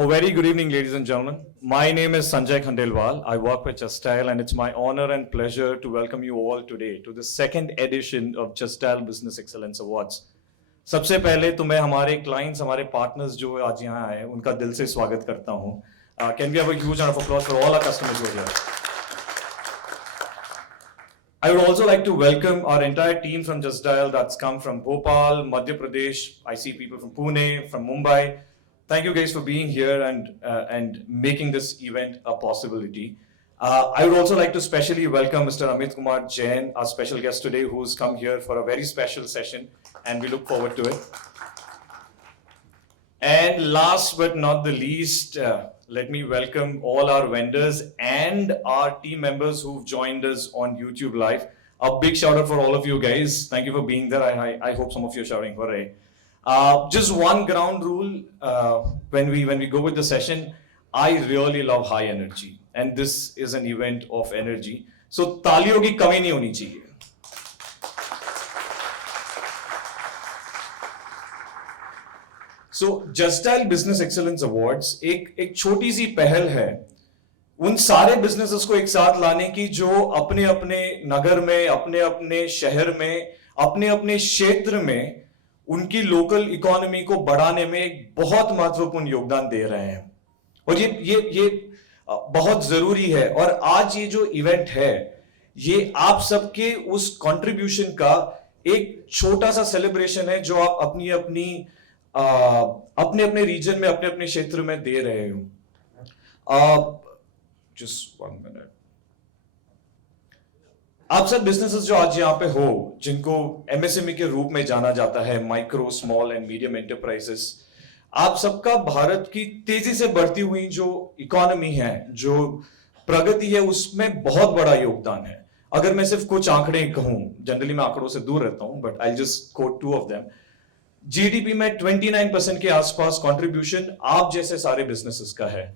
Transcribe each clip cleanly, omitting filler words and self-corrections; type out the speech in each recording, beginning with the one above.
A very good evening, ladies and gentlemen. My name is Sanjay Khandelwal. I work with Just Dial, and it's my honor and pleasure to welcome you all today to the second edition of Just Dial Business Excellence Awards. सबसे पहले तो मैं हमारे clients, हमारे partners जो आज यहाँ आए, उनका दिल से स्वागत करता हूँ. Can we have a huge round of applause for all our customers who are here? I would also like to welcome our entire team from Just Dial that's come from Bhopal, Madhya Pradesh. I see people from Pune, from Mumbai. Thank you guys for being here and making this event a possibility. I would also like to specially welcome Mr. Amit Kumar Jain, our special guest today, who's come here for a very special session, and we look forward to it. And last but not the least, let me welcome all our vendors and our team members who've joined us on YouTube Live. A big shout out for all of you guys. Thank you for being there. I hope some of you are shouting hooray. Just one ground rule when we go with the session. I really love high energy, and this is an event of energy. So तालियों की कमी नहीं होनी चाहिए. So Just Dial Business Excellence Awards एक छोटी सी पहल है उन सारे बिजनेसेस को एक साथ लाने की जो अपने अपने नगर में, अपने अपने शहर में, अपने अपने क्षेत्र में उनकी लोकल इकोनॉमी को बढ़ाने में एक बहुत महत्वपूर्ण योगदान दे रहे हैं. और ये बहुत जरूरी है. और आज ये जो इवेंट है ये आप सबके उस कंट्रीब्यूशन का एक छोटा सा सेलिब्रेशन है जो आप अपने अपने रीजन में, अपने अपने क्षेत्र में दे रहे हो. जस्ट 1 मिनट. आप सब बिजनेसेस जो आज यहाँ पे हो, जिनको एमएसएमई के रूप में जाना जाता है, micro, small and medium enterprises, आप सबका भारत की तेजी से बढ़ती हुई जो इकोनॉमी है, जो प्रगति है, उसमें बहुत बड़ा योगदान है. अगर मैं सिर्फ कुछ आंकड़े कहूं, जनरली मैं आंकड़ों से दूर रहता हूं, but I just quote 2 of them. GDP में 29% के आसपास कंट्रीब्यूशन आप जैसे सारे बिजनेसेस का है.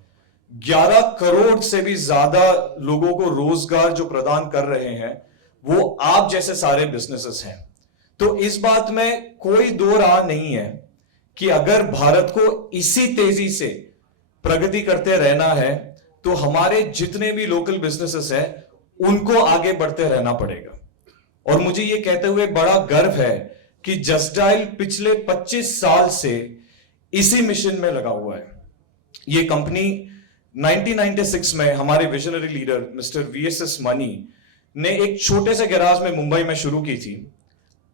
11 करोड़ से भी ज्यादा लोगों को रोजगार जो प्रदान कर रहे हैं वो आप जैसे सारे बिजनेसेस हैं. तो इस बात में कोई दो राह नहीं है कि अगर भारत को इसी तेजी से प्रगति करते रहना है तो हमारे जितने भी लोकल बिजनेसेस हैं उनको आगे बढ़ते रहना पड़ेगा. और मुझे ये कहते हुए बड़ा गर्व है कि जस्ट डायल पिछले 25 साल से इसी मिशन में लगा हुआ है. ये कंपनी 1996 में हमारे visionary leader mister VSS money ने एक छोटे से गैराज में मुंबई में शुरू की थी.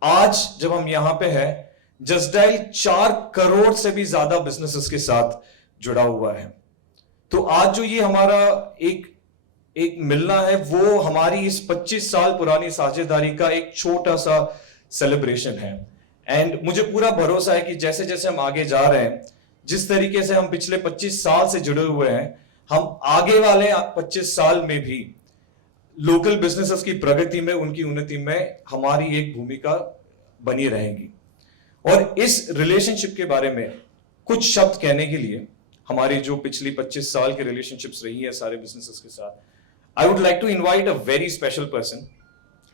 आज जब हम यहां पे हैं, जस्ट डायल 4 करोड़ से भी ज्यादा बिजनेसेस के साथ जुड़ा हुआ है. तो आज जो ये हमारा एक मिलना है वो हमारी इस 25 साल पुरानी साझेदारी का एक छोटा सा सेलिब्रेशन है. एंड मुझे पूरा भरोसा है कि जैसे जैसे हम आगे जा रहे हैं, जिस तरीके से हम पिछले 25 साल से जुड़े हुए हैं, हम आगे वाले 25 साल में भी लोकल बिजनेसेस की प्रगति में, उनकी उन्नति में हमारी एक भूमिका बनी रहेगी. और इस रिलेशनशिप के बारे में कुछ शब्द कहने के लिए, हमारी जो पिछली 25 साल की रिलेशनशिप्स रही है सारे बिजनेसेस के साथ, I would like to invite a very special person.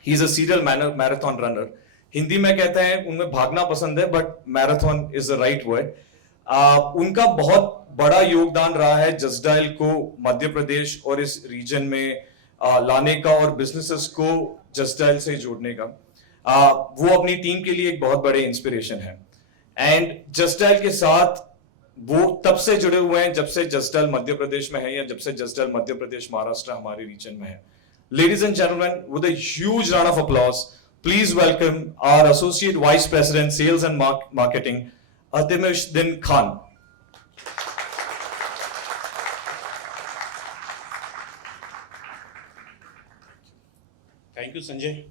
He is a serial marathon runner. Hindi में कहते हैं उनमें भागना पसंद है, but marathon is the right word. उनका बहुत बड़ा योगदान रहा है जस्ट डायल को मध्य प्रदेश और इस रीजन में लाने का और बिजनेसेस को जस्ट डायल से जोड़ने का. वो अपनी टीम के लिए एक बहुत बड़े इंस्पिरेशन है. एंड जस्ट डायल के साथ वो तब से जुड़े हुए हैं जब से जस्ट डायल मध्य प्रदेश में है या जब से जस्ट डायल मध्य प्रदेश महाराष्ट्र हमारे रीजन में है. Ladies and gentleman, with a huge round of applause, please welcome our associate vice president sales and marketing, Atimuddin Khan. Thank you Sanjay.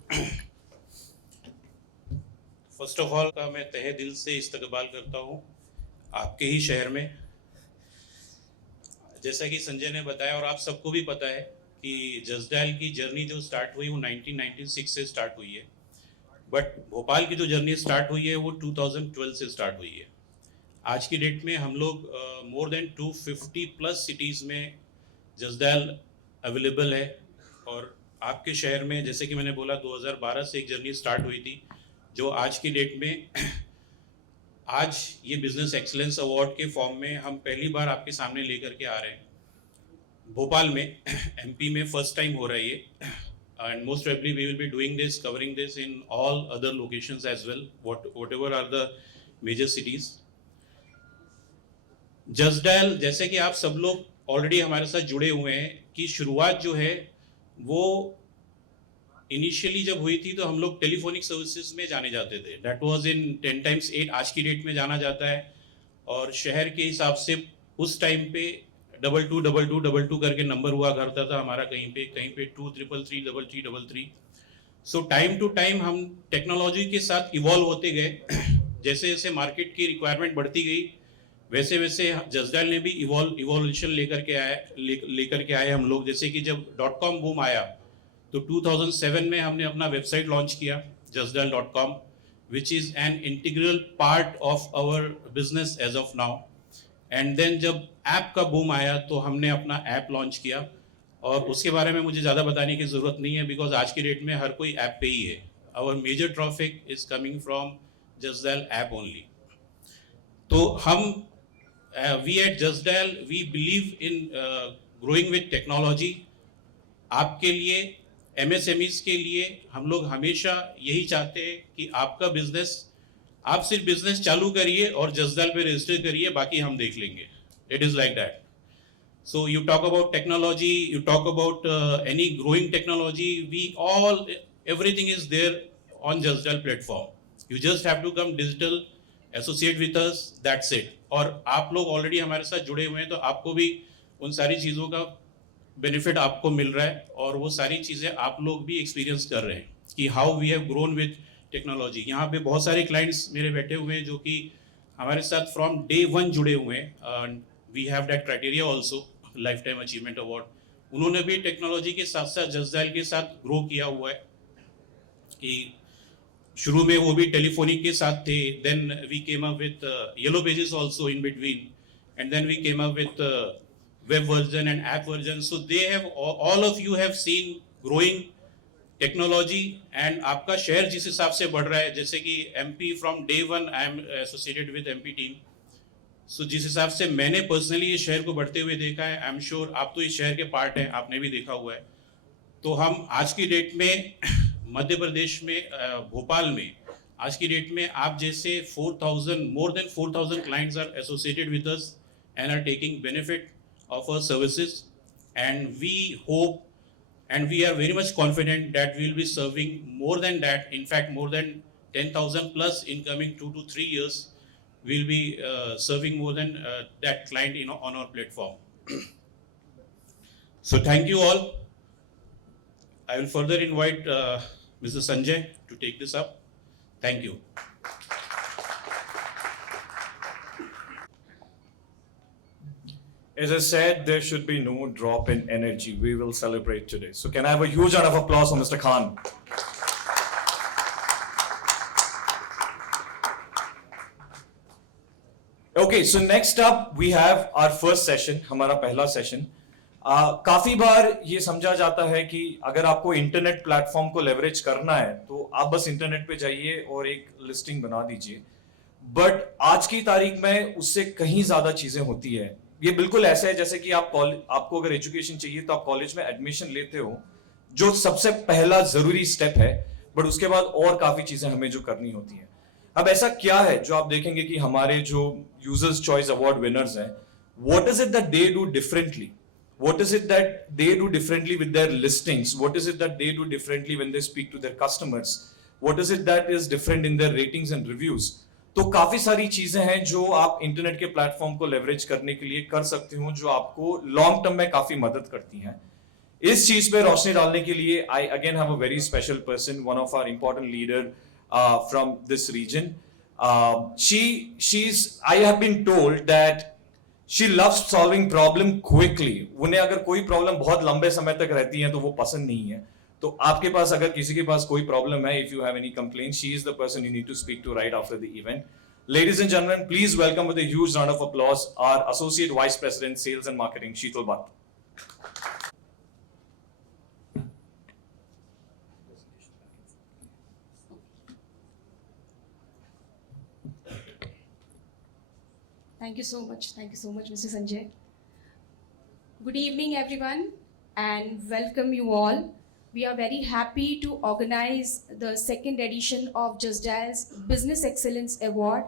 First of all का मैं तहे दिल से इस्तकबाल करता हूँ आपके ही शहर में. जैसा कि संजय ने बताया और आप सबको भी पता है कि जस्ट डायल की जर्नी जो स्टार्ट हुई वो 1996 से स्टार्ट हुई है, बट भोपाल की जो जर्नी स्टार्ट हुई है वो 2012 से स्टार्ट हुई है. आज की डेट में हम लोग मोर देन 250 प्लस सिटीज़ में जस्ट डायल अवेलेबल है. और आपके शहर में जैसे कि मैंने बोला 2012 से एक जर्नी स्टार्ट हुई थी जो आज की डेट में आज ये बिजनेस एक्सीलेंस अवार्ड के फॉर्म में हम पहली बार आपके सामने लेकर के आ रहे हैं। भोपाल में एमपी में फर्स्ट टाइम हो रहा है ये, and most probably we will be doing this, covering this in all other locations as well, whatever are the major cities. Just dial, जैसे कि आप सब लोग ऑलरेडी हमारे साथ जुड़े हुए हैं, कि शुरुआत जो है वो इनिशियली जब हुई थी तो हम लोग टेलीफोनिक सर्विसेज में जाने जाते थे। दैट वाज इन 10 times 8 आज की डेट में जाना जाता है, और शहर के हिसाब से उस टाइम पे 222222 करके नंबर हुआ करता था हमारा, कहीं पे 23333333। सो टाइम टू टाइम हम टेक्नोलॉजी के साथ इवॉल्व होते गए। जैसे जैसे मार्केट की रिक्वायरमेंट बढ़ती गई, वैसे वैसे जसडैल ने भी इवोल्यूशन लेकर के आए हम लोग। जैसे कि जब .com बूम आया तो 2007 में हमने अपना वेबसाइट लॉन्च किया, justdial.com, which is an integral part of our business as of now. And then जब ऐप का बूम आया तो हमने अपना ऐप लॉन्च किया, और उसके बारे में मुझे ज़्यादा बताने की ज़रूरत नहीं है, बिकॉज आज की डेट में हर कोई ऐप पे ही है। Our major traffic is coming from Justdial app only. तो हम we at Justdial we believe in growing with technology. आपके लिए, एमएसएमईज के लिए हम लोग हमेशा यही चाहते हैं कि आपका बिजनेस, आप सिर्फ बिजनेस चालू करिए और जसडैल पे रजिस्टर करिए, बाकी हम देख लेंगे। It is like that. So you talk about technology, you talk about any growing technology, we all, everything is there on Justdial platform. You just have to come digital, associate with us, that's it. और आप लोग ऑलरेडी हमारे साथ जुड़े हुए हैं, तो आपको भी उन सारी चीज़ों का बेनिफिट आपको मिल रहा है, और वो सारी चीज़ें आप लोग भी एक्सपीरियंस कर रहे हैं कि how we have grown with technology. यहाँ पे बहुत सारे क्लाइंट्स मेरे बैठे हुए हैं जो कि हमारे साथ फ्रॉम डे 1 जुड़े हुए हैं। We have that criteria also, lifetime achievement award. उन्होंने भी टेक्नोलॉजी के साथ साथ जसडैल के साथ ग्रो किया हुआ है, कि शुरू में वो भी टेलीफोनिक के साथ थे, then we came up with yellow pages also in between, and then we came up with web version and app version. So they have, all of you have seen growing technology, and आपका शेयर जिस हिसाब से बढ़ रहा है, जैसे कि MP from day 1 I am associated with MP team. So जिस हिसाब से मैंने पर्सनली ये शहर को बढ़ते हुए देखा है, आई एम श्योर आप तो इस शहर के पार्ट हैं, आपने भी देखा हुआ है। तो हम आज की डेट में मध्य प्रदेश में, भोपाल में आज की डेट में आप जैसे 4,000, more than 4,000 clients are associated with us and are taking benefit of our services, and we hope and we are very much confident that we will be serving more than that, in fact more than 10,000 plus in coming 2 to 3 years. We will be serving more than that client on our platform. So thank you all. I will further invite Mr. Sanjay to take this up. Thank you. As I said, there should be no drop in energy. We will celebrate today. So can I have a huge round of applause for Mr. Khan? Okay, so next up we have our first session, हमारा पहला सेशन। काफी बार ये समझा जाता है कि अगर आपको इंटरनेट प्लेटफॉर्म को लेवरेज करना है तो आप बस इंटरनेट पे जाइए और एक लिस्टिंग बना दीजिए, बट आज की तारीख में उससे कहीं ज्यादा चीजें होती है। ये बिल्कुल ऐसा है जैसे कि आपको अगर एजुकेशन चाहिए तो आप कॉलेज में एडमिशन लेते हो, जो सबसे पहला जरूरी स्टेप है, बट उसके बाद और काफी चीजें हमें जो करनी होती है। अब ऐसा क्या है जो आप देखेंगे कि हमारे जो यूजर्स चॉइस अवार्ड विनर्स हैं, what is it that they do differently, what is it that they do differently with their listings, what is it that they do differently when they speak to their customers, what is it that is different in their ratings and reviews। तो काफी सारी चीजें हैं जो आप इंटरनेट के प्लेटफॉर्म को लेवरेज करने के लिए कर सकते हो, जो आपको लॉन्ग टर्म में काफी मदद करती हैं। इस चीज पे रोशनी डालने के लिए I again have a very special person, one of our important leader from this region. she's I have been told that she loves solving problem quickly। उन्हें अगर कोई प्रॉब्लम बहुत लंबे समय तक रहती है तो वो पसंद नहीं है। तो आपके पास अगर किसी के पास कोई प्रॉब्लम है, if you have any complaint, she is the person you need to speak to right after the event। Ladies and gentlemen, please welcome with a huge round of applause our Associate Vice President Sales and Marketing, Sheetal Bhatt। Thank you so much. Thank you so much, Mr. Sanjay. Good evening, everyone, and welcome you all. We are very happy to organize the second edition of Just Dial's Business Excellence Award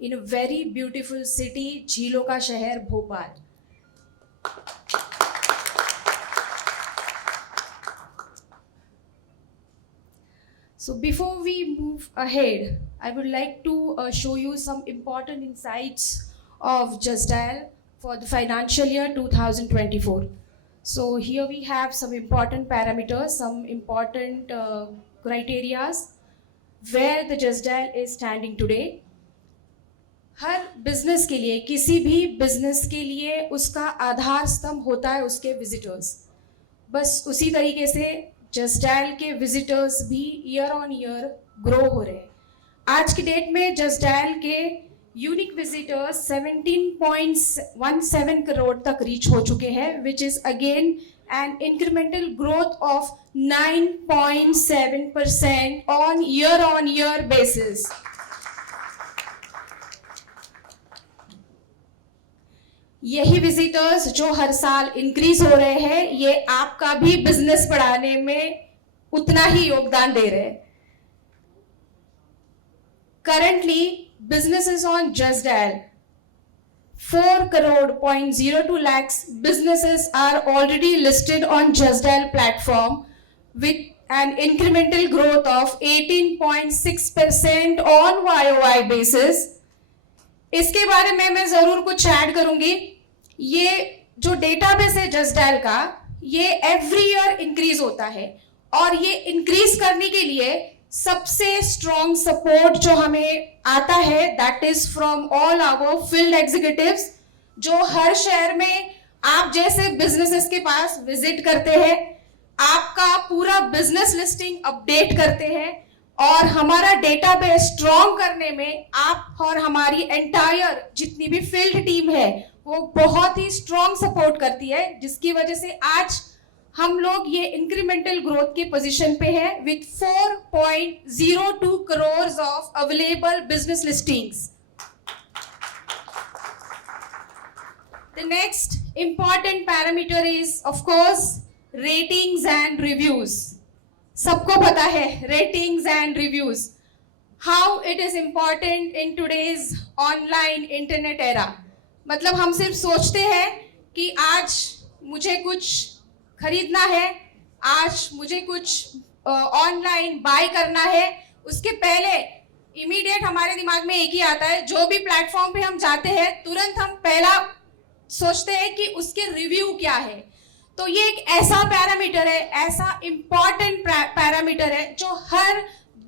in a very beautiful city, झीलों का शहर Bhopal. So before we move ahead, I would like to show you some important insights of Just Dial for the financial year 2024. So here we have some important parameters, some important criterias where the Just Dial is standing today. हर बिजनेस के लिए, किसी भी बिजनेस के लिए उसका आधार स्तंभ होता है उसके विजिटर्स. बस उसी तरीके से जस्ट डायल के विजिटर्स भी ईयर ऑन ईयर ग्रो हो रहे हैं. आज की डेट में जस्ट डायल के यूनिक विजिटर्स 17.17 करोड़ तक रीच हो चुके हैं, which is again an incremental growth of 9.7% on year basis. यही विजिटर्स जो हर साल इंक्रीज हो रहे हैं, ये आपका भी बिजनेस बढ़ाने में उतना ही योगदान दे रहे हैं. Currently businesses on Just Dial, 4.02 lakhs businesses are already listed on Just Dial platform with an incremental growth of 18.6% on YOY basis. इसके बारे में मैं जरूर कुछ ऐड करूंगी. ये जो डेटाबेस है जस्ट डायल का, ये एवरी ईयर इंक्रीज होता है और ये इंक्रीज करने के लिए सबसे स्ट्रॉन्ग सपोर्ट जो हमें आता है that is from all our field executives, जो हर शहर में आप जैसे बिजनेसेस के पास विजिट करते हैं, आपका पूरा बिजनेस लिस्टिंग अपडेट करते हैं और हमारा डेटाबेस स्ट्रॉन्ग करने में आप और हमारी एंटायर जितनी भी फील्ड टीम है वो बहुत ही स्ट्रॉन्ग सपोर्ट करती है, जिसकी वजह से आज हम लोग ये इंक्रीमेंटल ग्रोथ के पोजीशन पे है विथ 4.02 crore of available business listings. The next important parameter is of course ratings and reviews. सबको पता है ratings and reviews, how it is important in today's online internet era. मतलब हम सिर्फ सोचते हैं कि आज मुझे कुछ खरीदना है, आज मुझे कुछ ऑनलाइन बाय करना है, उसके पहले इमीडिएट हमारे दिमाग में एक ही आता है, जो भी प्लेटफॉर्म पे हम जाते हैं तुरंत हम पहला सोचते हैं कि उसके रिव्यू क्या है. तो ये एक ऐसा पैरामीटर है, ऐसा इंपॉर्टेंट पैरामीटर है जो हर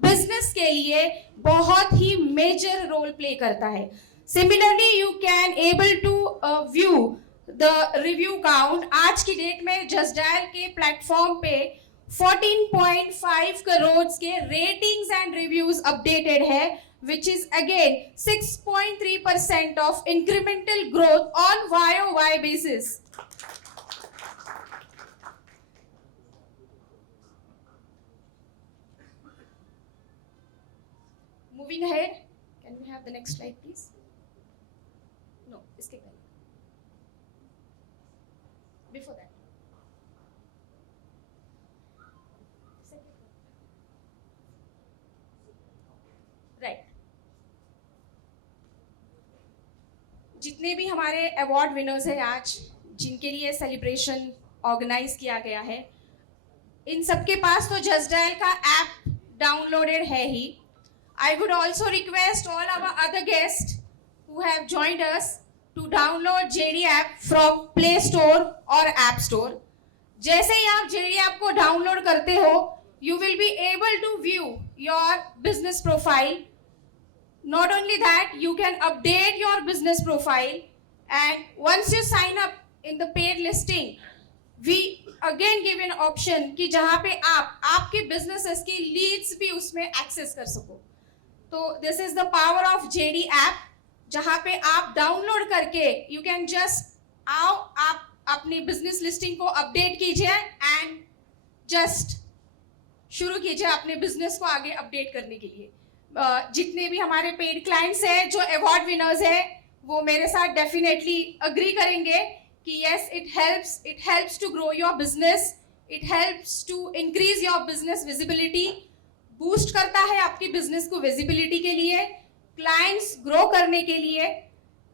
बिजनेस के लिए बहुत ही मेजर रोल प्ले करता है. Similarly you can able to view the review count. आज की डेट में जस्ट डायल के प्लेटफॉर्म पे 14.5 करोड़ के रेटिंग्स एंड रिव्यूज अपडेटेड है, which is again 6.3% of incremental growth on YOY basis. Moving ahead, can we have the next slide please? No, skip that. Before that. Right. जितने भी हमारे award winners हैं आज, जिनके लिए सेलिब्रेशन ऑर्गेनाइज किया गया है, इन सबके पास तो जस्ट डायल का ऐप डाउनलोडेड है ही. I would also request all our other guests who have joined us to download JD app from Play Store or App Store. जैसे ही आप JD app को डाउनलोड करते हो, you will be able to view your business profile. Not only that, you can update your business profile, and once you sign up in the paid listing, we again give an option कि जहाँ पे आप आपके businesses की leads भी उसमें access कर सको. तो this is the power of JD app, जहाँ पे आप डाउनलोड करके यू कैन जस्ट आओ, आप अपनी बिजनेस लिस्टिंग को अपडेट कीजिए एंड जस्ट शुरू कीजिए अपने बिजनेस को आगे अपडेट करने के लिए. जितने भी हमारे पेड क्लाइंट्स हैं जो अवार्ड विनर्स हैं, वो मेरे साथ डेफिनेटली अग्री करेंगे कि yes, it helps to grow your business, it helps to increase your business visibility, boost करता है आपकी बिजनेस को विजिबिलिटी के लिए, क्लाइंट्स ग्रो करने के लिए,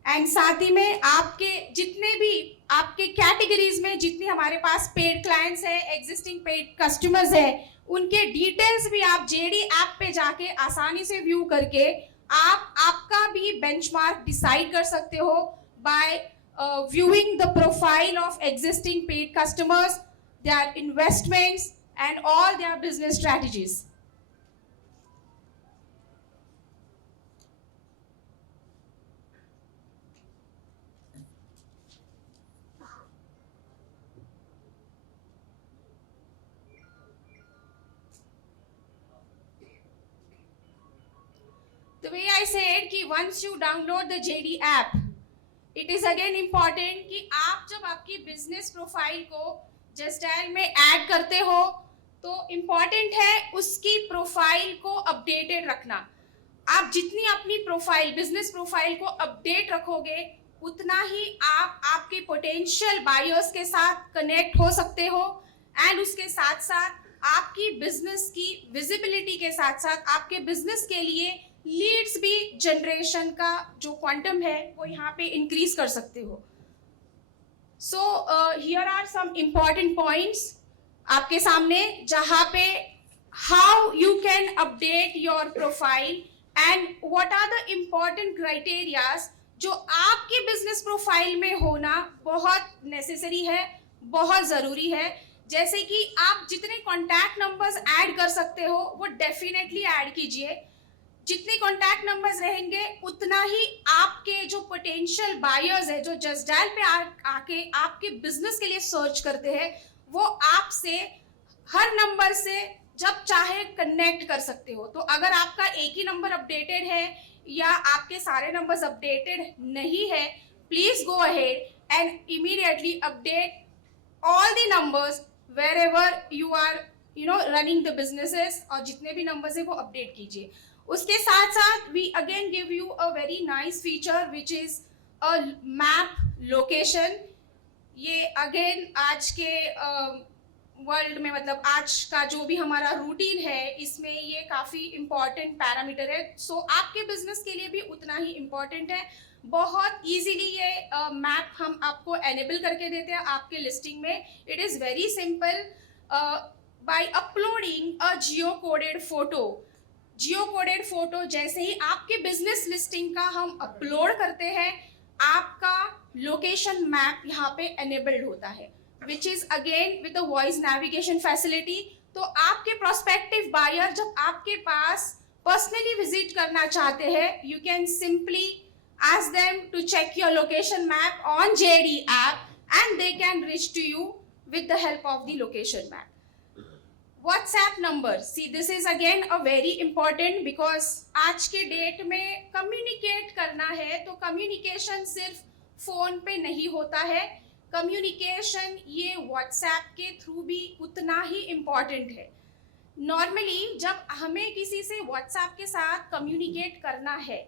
एंड साथ ही में आपके जितने भी आपके कैटेगरीज में जितने हमारे पास पेड क्लाइंट्स हैं, एग्जिस्टिंग पेड कस्टमर्स हैं, उनके डिटेल्स भी आप जेडी ऐप पे जाके आसानी से व्यू करके आप आपका भी बेंचमार्क डिसाइड कर सकते हो bye viewing the profile of existing paid customers, their investments and all their business strategies. The way I said कि once you download the JD app, it is again important कि आप जब आपकी business profile को Just Dial में add करते हो तो important है उसकी profile को updated रखना. आप जितनी अपनी प्रोफाइल बिजनेस प्रोफाइल को अपडेट रखोगे उतना ही आप आपके पोटेंशियल बायर्स के साथ कनेक्ट हो सकते हो, एंड उसके साथ साथ आपकी बिजनेस की विजिबिलिटी के साथ साथ आपके बिजनेस के लिए लीड्स भी जनरेशन का जो क्वांटम है वो यहाँ पे इंक्रीज कर सकते हो. So here are some important points आपके सामने जहाँ पे how you can update your profile and what are the important criterias जो आपकी बिजनेस प्रोफाइल में होना बहुत नेसेसरी है, बहुत ज़रूरी है. जैसे कि आप जितने कॉन्टैक्ट नंबर्स ऐड कर सकते हो वो डेफिनेटली ऐड कीजिए. जितने कॉन्टैक्ट नंबर्स रहेंगे उतना ही आपके जो पोटेंशियल बायर्स है जो जस्ट डायल पे आके आपके बिजनेस के लिए सर्च करते हैं वो आपसे हर नंबर से जब चाहे कनेक्ट कर सकते हो. तो अगर आपका एक ही नंबर अपडेटेड है या आपके सारे नंबर्स अपडेटेड नहीं है, please go ahead and immediately update all the numbers wherever you are running the businesses, और जितने भी नंबर्स है वो अपडेट कीजिए. उसके साथ साथ we again give you a very nice feature which is a map location. ये अगेन आज के वर्ल्ड में मतलब आज का जो भी हमारा रूटीन है इसमें ये काफ़ी इम्पॉर्टेंट पैरामीटर है. सो आपके बिजनेस के लिए भी उतना ही इम्पॉर्टेंट है. बहुत इजीली ये मैप हम आपको एनेबल करके देते हैं आपके लिस्टिंग में. It is very simple by uploading a geo coded photo. Geo coded photo जैसे ही आपके बिजनेस लिस्टिंग का हम अपलोड करते हैं आपका लोकेशन मैप यहाँ पे एनेबल्ड होता है, विच is again with the voice navigation facility. तो आपके प्रोस्पेक्टिव बायर जब आपके पास पर्सनली विजिट करना चाहते हैं you can simply ask them to check your location map on JD app and they can reach to you with the help of the location map. WhatsApp number, see this is again a very important because आज के डेट में कम्युनिकेट करना है तो कम्युनिकेशन सिर्फ फोन पे नहीं होता है. कम्युनिकेशन ये WhatsApp के थ्रू भी उतना ही इम्पॉर्टेंट है. नॉर्मली जब हमें किसी से WhatsApp के साथ कम्युनिकेट करना है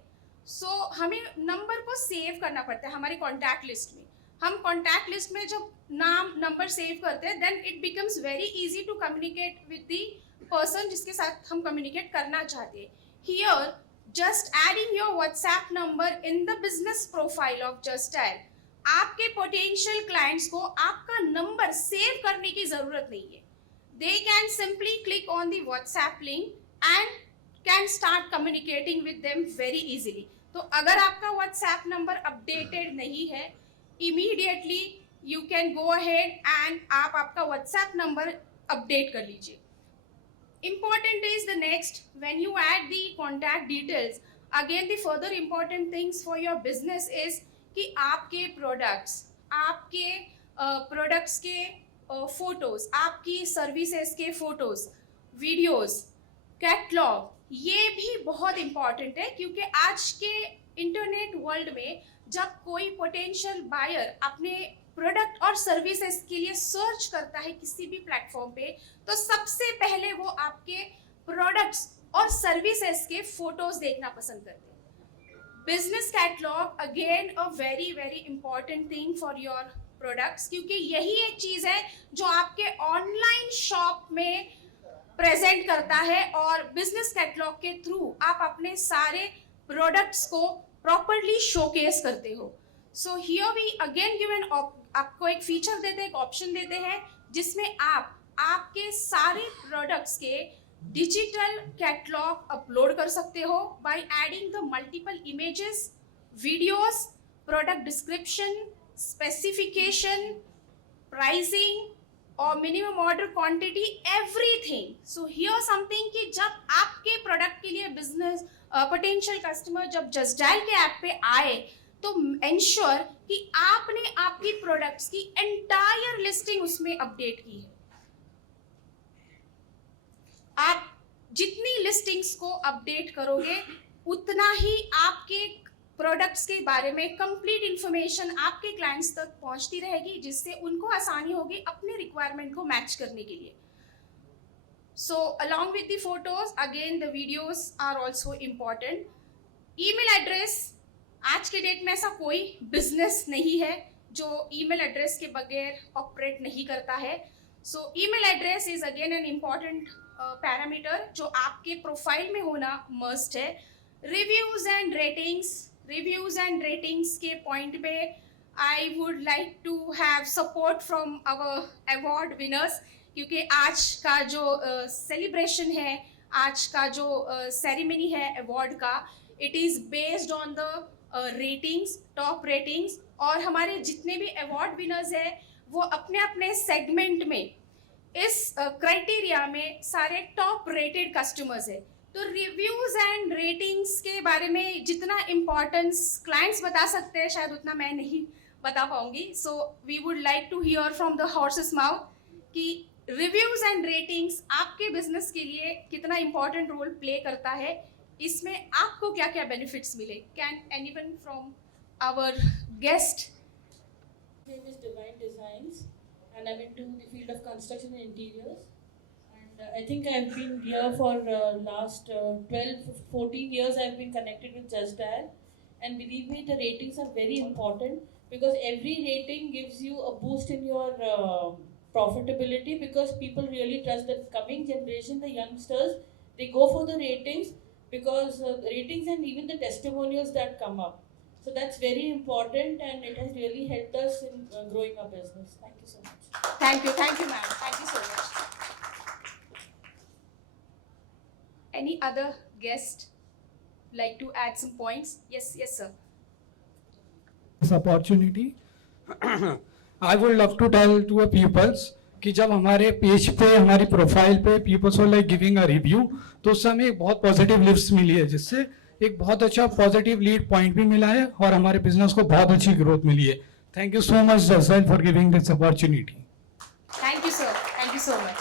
सो हमें नंबर को सेव करना पड़ता है हमारी कॉन्टैक्ट लिस्ट में. हम कॉन्टैक्ट लिस्ट में जब नाम नंबर सेव करते हैं then it becomes very easy to communicate with the person जिसके साथ हम कम्युनिकेट करना चाहते हैं. Here just adding your WhatsApp number in the business profile of Just Dial, आपके पोटेंशियल क्लाइंट्स को आपका नंबर सेव करने की ज़रूरत नहीं है. They can simply click on the WhatsApp link and can start communicating with them very easily. तो अगर आपका व्हाट्सएप नंबर अपडेटेड नहीं है immediately you can go ahead and आप आपका व्हाट्सएप नंबर अपडेट कर लीजिए. Important is the next, when you add the contact details, again the further important things for your business is कि आपके प्रोडक्ट्स के फोटोज, आपकी सर्विसेज के फोटोज, वीडियोस, कैटलॉग, ये भी बहुत इम्पॉर्टेंट है क्योंकि आज के इंटरनेट वर्ल्ड में जब कोई पोटेंशियल बायर अपने प्रोडक्ट और सर्विसेज के लिए सर्च करता है किसी भी प्लेटफॉर्म पे तो सबसे पहले वो आपके प्रोडक्ट्स और सर्विसेज के फोटोज देखना पसंद करते हैं. business catalog again a very very important thing for your products, क्योंकि यही एक चीज है जो आपके ऑनलाइन शॉप में प्रेजेंट करता है और बिजनेस कैटलॉग के थ्रू आप अपने सारे प्रोडक्ट्स को प्रॉपरली शोकेस करते हो. So here we again given आपको एक फीचर देते हैं, एक ऑप्शन देते हैं जिसमें आप आपके सारे प्रोडक्ट्स के डिजिटल कैटलॉग अपलोड कर सकते हो by adding the multiple images, videos, product description, specification, pricing और minimum order quantity, everything. So here something कि जब आपके प्रोडक्ट के लिए बिजनेस पोटेंशियल कस्टमर जब जस्ट डायल के ऐप पे आए तो इंश्योर कि आपने आपकी प्रोडक्ट्स की एंटायर लिस्टिंग उसमें अपडेट की है. आप जितनी लिस्टिंग्स को अपडेट करोगे उतना ही आपके प्रोडक्ट्स के बारे में कंप्लीट इंफॉर्मेशन आपके क्लाइंट्स तक पहुंचती रहेगी, जिससे उनको आसानी होगी अपने रिक्वायरमेंट को मैच करने के लिए. So along with the photos again the videos are also important. Email address, आज के डेट में ऐसा कोई बिजनेस नहीं है जो ईमेल एड्रेस के बगैर ऑपरेट नहीं करता है. So email address is again an important parameter जो आपके प्रोफाइल में होना मस्ट है. रिव्यूज एंड रेटिंग्स के पॉइंट पे I would like to have support from our award winners, क्योंकि आज का जो सेलिब्रेशन है, आज का जो सेरेमनी है अवार्ड का, it is based on the ratings, top ratings. और हमारे जितने भी अवार्ड विनर्स हैं वो अपने अपने सेगमेंट में इस क्राइटेरिया में सारे टॉप रेटेड कस्टमर्स है. तो रिव्यूज एंड रेटिंग्स के बारे में जितना इम्पोर्टेंस क्लाइंट्स बता सकते हैं शायद उतना मैं नहीं बता पाऊंगी. So we would like to hear from the horse's mouth कि रिव्यूज एंड रेटिंग्स आपके बिजनेस के लिए कितना इम्पोर्टेंट रोल प्ले करता है, इसमें आपको क्या क्या बेनिफिट्स मिले. Can anyone from our guest? My name is Divine Designs and I'm into the field of construction and interiors. And I think I've been here for last 12-14 years. I've been connected with Just Dial, and believe me, the ratings are very important because every rating gives you a boost in your profitability, because people really trust the coming generation, the youngsters, they go for the ratings because the ratings and even the testimonials that come up. So that's very important and it has really helped us in growing our business. Thank you so much. Thank you ma'am. Thank you so much. Any other guest like to add some points? Yes sir. This opportunity. I would love to tell to our pupils कि जब हमारे पेज पे, हमारी profile पे peoples were like giving a review, तो उस समय एक बहुत पॉजिटिव लिफ्ट्स मिली है, जिससे एक बहुत अच्छा पॉजिटिव लीड पॉइंट भी मिला है और हमारे बिजनेस को बहुत अच्छी ग्रोथ मिली है. Thank you so much just dial for giving this opportunity. Thank you sir. Thank you so much.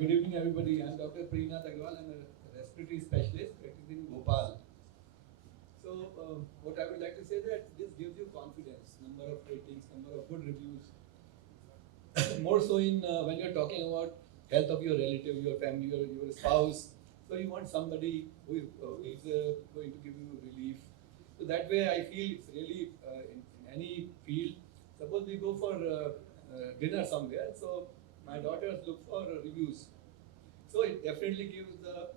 Good evening, everybody. I'm Dr. Preenath Agarwal. I'm a respiratory specialist practicing in Bhopal. So, what I would like to say that this gives you confidence, number of ratings, number of good reviews. More so in when you're talking about health of your relative, your family, your spouse. So you want somebody who is going to give you relief. So that way, I feel it's really in any field. Suppose we go for dinner somewhere. So my daughters look for reviews. So it definitely gives the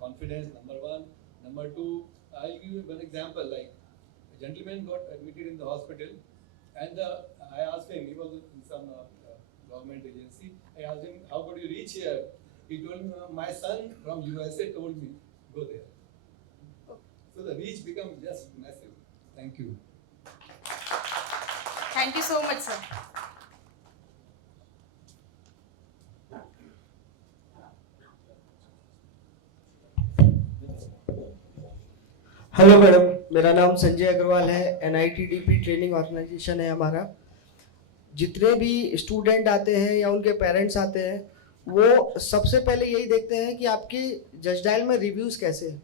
confidence, number one. Number two, I'll give you one example. Like a gentleman got admitted in the hospital, and I asked him, he was in some government agency. I asked him, how could you reach here? He told me, my son from USA told me, go there. So the reach becomes just massive. Thank you. Thank you so much sir. Hello madam, मेरा नाम संजय अग्रवाल है. NITDP training organisation है हमारा. जितने भी स्टूडेंट आते हैं या उनके पेरेंट्स आते हैं, वो सबसे पहले यही देखते हैं कि आपके जस्ट डायल में रिव्यूज़ कैसे हैं.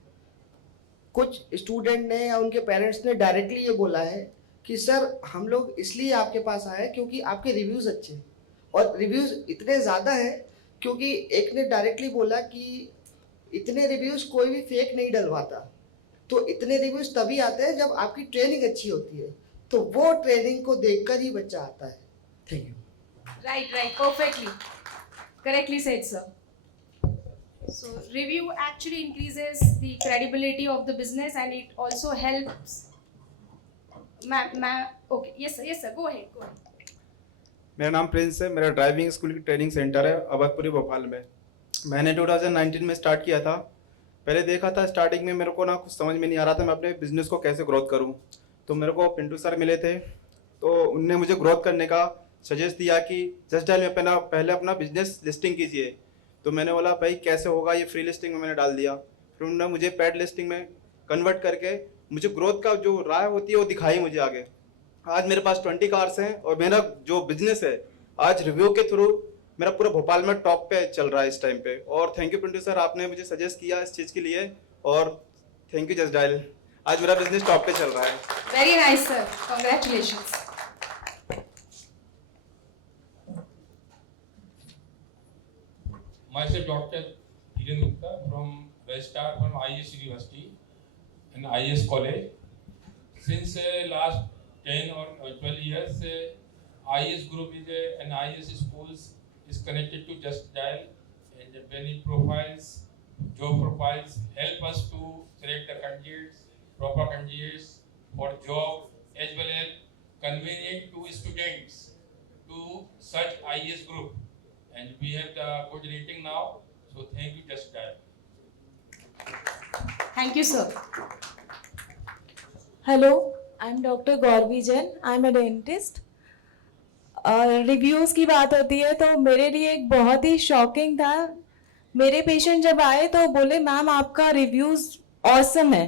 कुछ स्टूडेंट ने या उनके पेरेंट्स ने डायरेक्टली ये बोला है कि सर हम लोग इसलिए आपके पास आए क्योंकि आपके रिव्यूज़ अच्छे हैं. और रिव्यूज़ इतने ज़्यादा हैं क्योंकि एक ने डायरेक्टली बोला कि इतने रिव्यूज़ कोई भी फेक नहीं डलवाता, तो इतने रिव्यूज़ तभी आते हैं जब आपकी ट्रेनिंग अच्छी होती है, तो वो ट्रेनिंग को देखकर ही बच्चा आता है। Thank you. Right, perfectly. Correctly said, sir. So review actually increases the credibility of the business and it also helps. Okay, yes sir, go ahead. मेरा नाम प्रिंस है। मेरा ड्राइविंग स्कूल की ट्रेनिंग सेंटर है अवधपुरी भोपाल में। मैंने 2019 में स्टार्ट किया था। पहले देखा था स्टार्टिंग में मेरे को ना कुछ समझ में नहीं आ रहा था मैं अपने बिजनेस को कैसे ग्रोथ करूं। तो मेरे को पिंटू सर मिले थे, तो उनने मुझे ग्रोथ करने का सजेस्ट दिया कि जस्ट डायल में पहले अपना बिजनेस लिस्टिंग कीजिए। तो मैंने बोला भाई कैसे होगा, ये फ्री लिस्टिंग में मैंने डाल दिया। फिर उन्होंने मुझे पेड लिस्टिंग में कन्वर्ट करके मुझे ग्रोथ का जो राह होती है वो दिखाई मुझे आगे। आज मेरे पास 20 कार्स हैं और मेरा जो बिजनेस है आज रिव्यू के थ्रू मेरा पूरा भोपाल में टॉप पे चल रहा है इस टाइम पे। और थैंक यू पिंटू सर, आपने मुझे सजेस्ट किया इस चीज़ के लिए, और थैंक यू जस्ट डायल। आज मेरा बिजनेस टॉप पे चल रहा है। Very nice, sir. Congratulations. Myself, Dr. Hiren Gupta from Westar from IS University and IS College. Since last 10 or 12 years, IS Group is an IS schools is connected to Just Dial, and many profiles, job profiles help us to select the candidates, proper candidates for job, as well as convenient to students to such IS Group. And we have the good rating now, so thank you Just Dial. Thank you, sir. Hello, I'm Dr. Gauravi Jain. I'm a dentist. Reviews की बात होती है तो मेरे लिए एक बहुत ही शॉकिंग था। मेरे पेशेंट जब आए तो बोले मैम आपका रिव्यूज़ ऑसम है,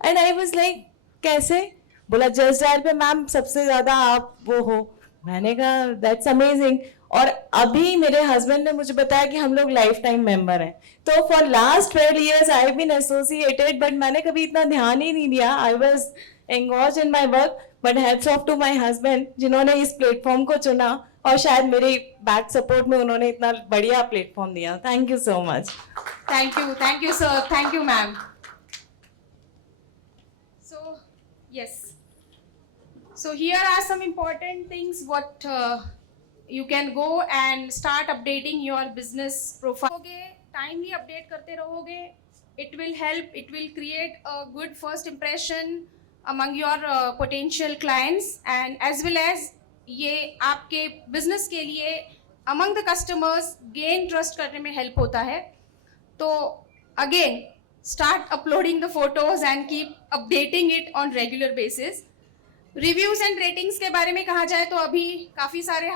एंड आई वाज लाइक कैसे? बोला जस्ट डायल पे मैम सबसे ज़्यादा आप वो हो। मैंने कहा दैट्स अमेजिंग। और अभी मेरे हस्बैंड ने मुझे बताया कि हम लोग लाइफ टाइम मेंबर हैं। तो for last 12 years I have been associated, but मैंने कभी इतना ध्यान ही नहीं दिया। I was engaged in my work, but hats off to my husband जिन्होंने इस प्लेटफॉर्म को चुना, और शायद मेरे बैक सपोर्ट में उन्होंने इतना बढ़िया प्लेटफॉर्म दिया। Thank you so much. Thank you, sir. Thank you, ma'am. So, yes. So here are some important things what you can go and start updating your business profile. Timely update करते रहोगे, it will help. It will create a good first impression among your potential clients, and as well as ये आपके business के लिए among the customers gain trust करने में help होता है। तो again start uploading the photos and keep updating it on regular basis. Reviews and ratings के बारे में कहा जाए तो अभी काफ़ी सारे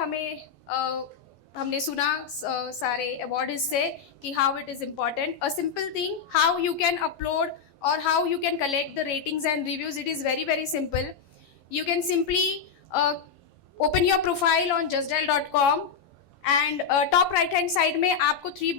हमने सुना सारे अवार्ड से कि how it is important. A simple thing, how you can upload or how you can collect the ratings and reviews, it is very simple. You can simply open your profile on justdial.com and top right hand side में आपको 3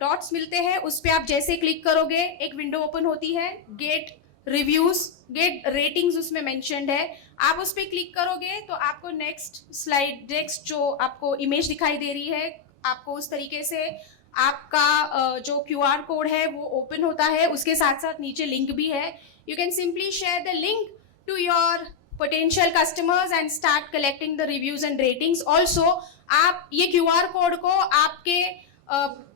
डॉट्स मिलते हैं। उस पर आप जैसे क्लिक करोगे एक विंडो ओपन होती है, गेट रिव्यूज, गेट रेटिंग्स उसमें मेंशन्ड है। आप उस पर क्लिक करोगे तो आपको नेक्स्ट स्लाइड, नेक्स्ट जो आपको इमेज दिखाई दे रही है, आपको उस तरीके से आपका जो QR कोड है वो ओपन होता है। उसके साथ साथ नीचे लिंक भी है। You can simply share the link to your potential customers and start collecting the reviews and ratings. Also आप ये QR कोड को आपके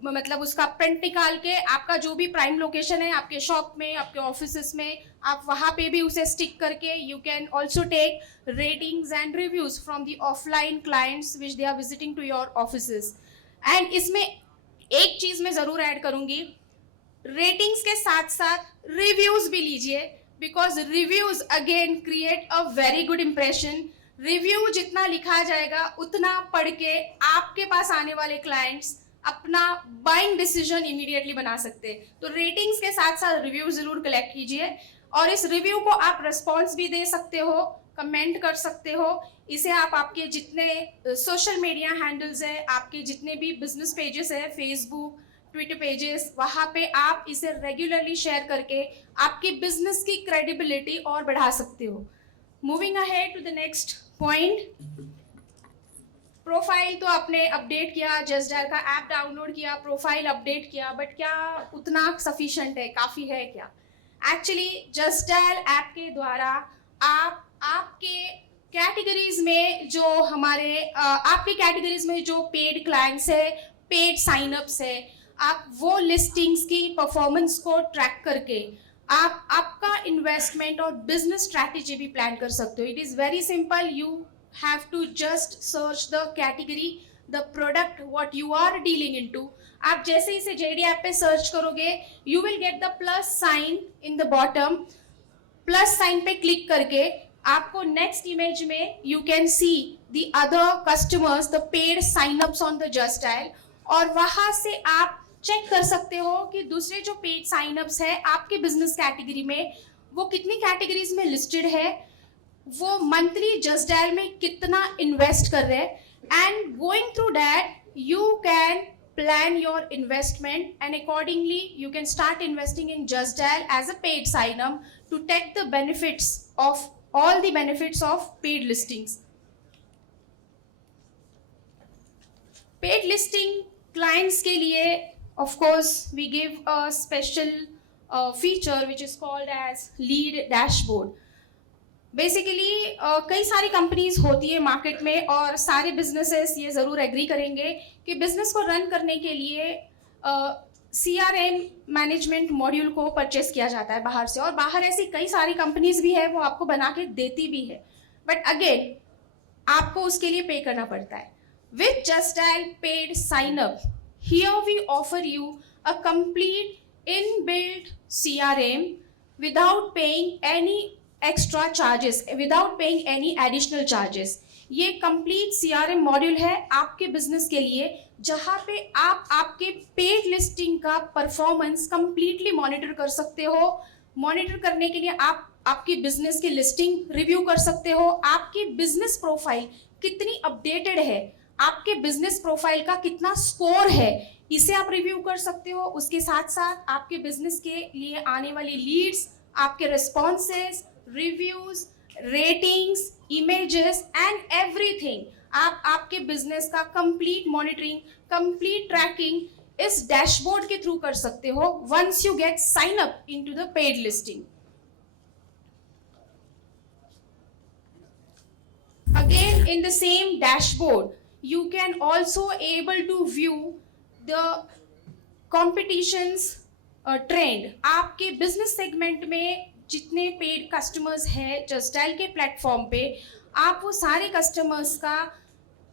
मतलब उसका प्रिंट निकाल के आपका जो भी प्राइम लोकेशन है आपके शॉप में, आपके ऑफिसेस में, आप वहाँ पे भी उसे स्टिक करके you can also take ratings and reviews from the offline clients which they are visiting to your offices. And इसमें एक चीज़ मैं ज़रूर ऐड करूँगी, रेटिंग्स के साथ साथ रिव्यूज भी लीजिए, because reviews again create a very good impression. Review जितना लिखा जाएगा उतना पढ़ के आपके पास आने वाले क्लाइंट्स अपना बाइंग डिसीजन इमीडिएटली बना सकते हैं। तो रेटिंग्स के साथ साथ रिव्यू जरूर कलेक्ट कीजिए, और इस रिव्यू को आप रिस्पॉन्स भी दे सकते हो, कमेंट कर सकते हो। इसे आप आपके जितने सोशल मीडिया हैंडल्स है, आपके जितने भी बिजनेस पेजेस है, फेसबुक, ट्विटर पेजेस, वहाँ पे आप इसे रेगुलरली शेयर करके आपकी बिजनेस की क्रेडिबिलिटी और बढ़ा सकते हो। Moving ahead to the next point, profile तो आपने अपडेट किया, जस्ट डायल का ऐप डाउनलोड किया, प्रोफाइल अपडेट किया, बट क्या उतना सफिशिएंट है, काफ़ी है क्या? एक्चुअली जस्ट डायल ऐप के द्वारा आप आपके कैटेगरीज में जो आपकी कैटेगरीज में जो पेड क्लाइंट्स है, पेड साइनअप्स है, आप वो लिस्टिंग्स की परफॉर्मेंस को ट्रैक करके आप आपका इन्वेस्टमेंट और बिजनेस स्ट्रैटेजी भी प्लान कर सकते हो. It is very simple. You have to just search the category, the product what you are dealing into. आप जैसे इसे जेडी ऐप पे सर्च करोगे, you will get the plus sign in the bottom. Plus sign पे click करके आपको next image में you can see the other customers, the paid signups on the Just Dial, और वहां से आप चेक कर सकते हो कि दूसरे जो पेड साइनअप्स है आपके बिजनेस कैटेगरी में, वो कितनी कैटेगरीज में लिस्टेड है, वो मंथली जस्ट डायल में कितना इन्वेस्ट कर रहे हैं, and going through that you can plan your investment, and accordingly you can start investing in Just Dial as a paid sign-up to take the benefits of all the benefits of paid listings. Paid listing clients के लिए of course we give a special feature which is called as lead dashboard. Basically कई सारी कंपनीज होती है मार्केट में, और सारे बिजनेसेस ये ज़रूर एग्री करेंगे कि बिजनेस को रन करने के लिए CRM मैनेजमेंट मॉड्यूल को परचेस किया जाता है बाहर से, और बाहर ऐसी कई सारी कंपनीज भी है वो आपको बना के देती भी है, बट अगेन आपको उसके लिए पे करना पड़ता है. With Just Dial paid sign up, here we offer you a complete inbuilt CRM without paying any extra charges, without paying any additional charges. ये कंप्लीट CRM मॉड्यूल है आपके बिजनेस के लिए, जहाँ पे आप आपके पेड लिस्टिंग का परफॉर्मेंस कंप्लीटली मॉनिटर कर सकते हो. मॉनिटर करने के लिए आप आपकी बिजनेस की लिस्टिंग रिव्यू कर सकते हो, आपकी बिजनेस प्रोफाइल कितनी अपडेटेड है, आपके बिजनेस प्रोफाइल का कितना स्कोर है, इसे आप रिव्यू कर सकते हो. उसके साथ साथ आपके बिजनेस के लिए आने वाली लीड्स, आपके responses, reviews, ratings, images and everything, आप आपके बिजनेस का कंप्लीट मॉनिटरिंग, कंप्लीट ट्रैकिंग इस डैशबोर्ड के थ्रू कर सकते हो once you get sign up into the paid listing. Again, in the same dashboard, you can also able to view the competitions trend. आपके business segment में जितने paid customers हैं just dial के प्लेटफॉर्म पे, आप वो सारे कस्टमर्स का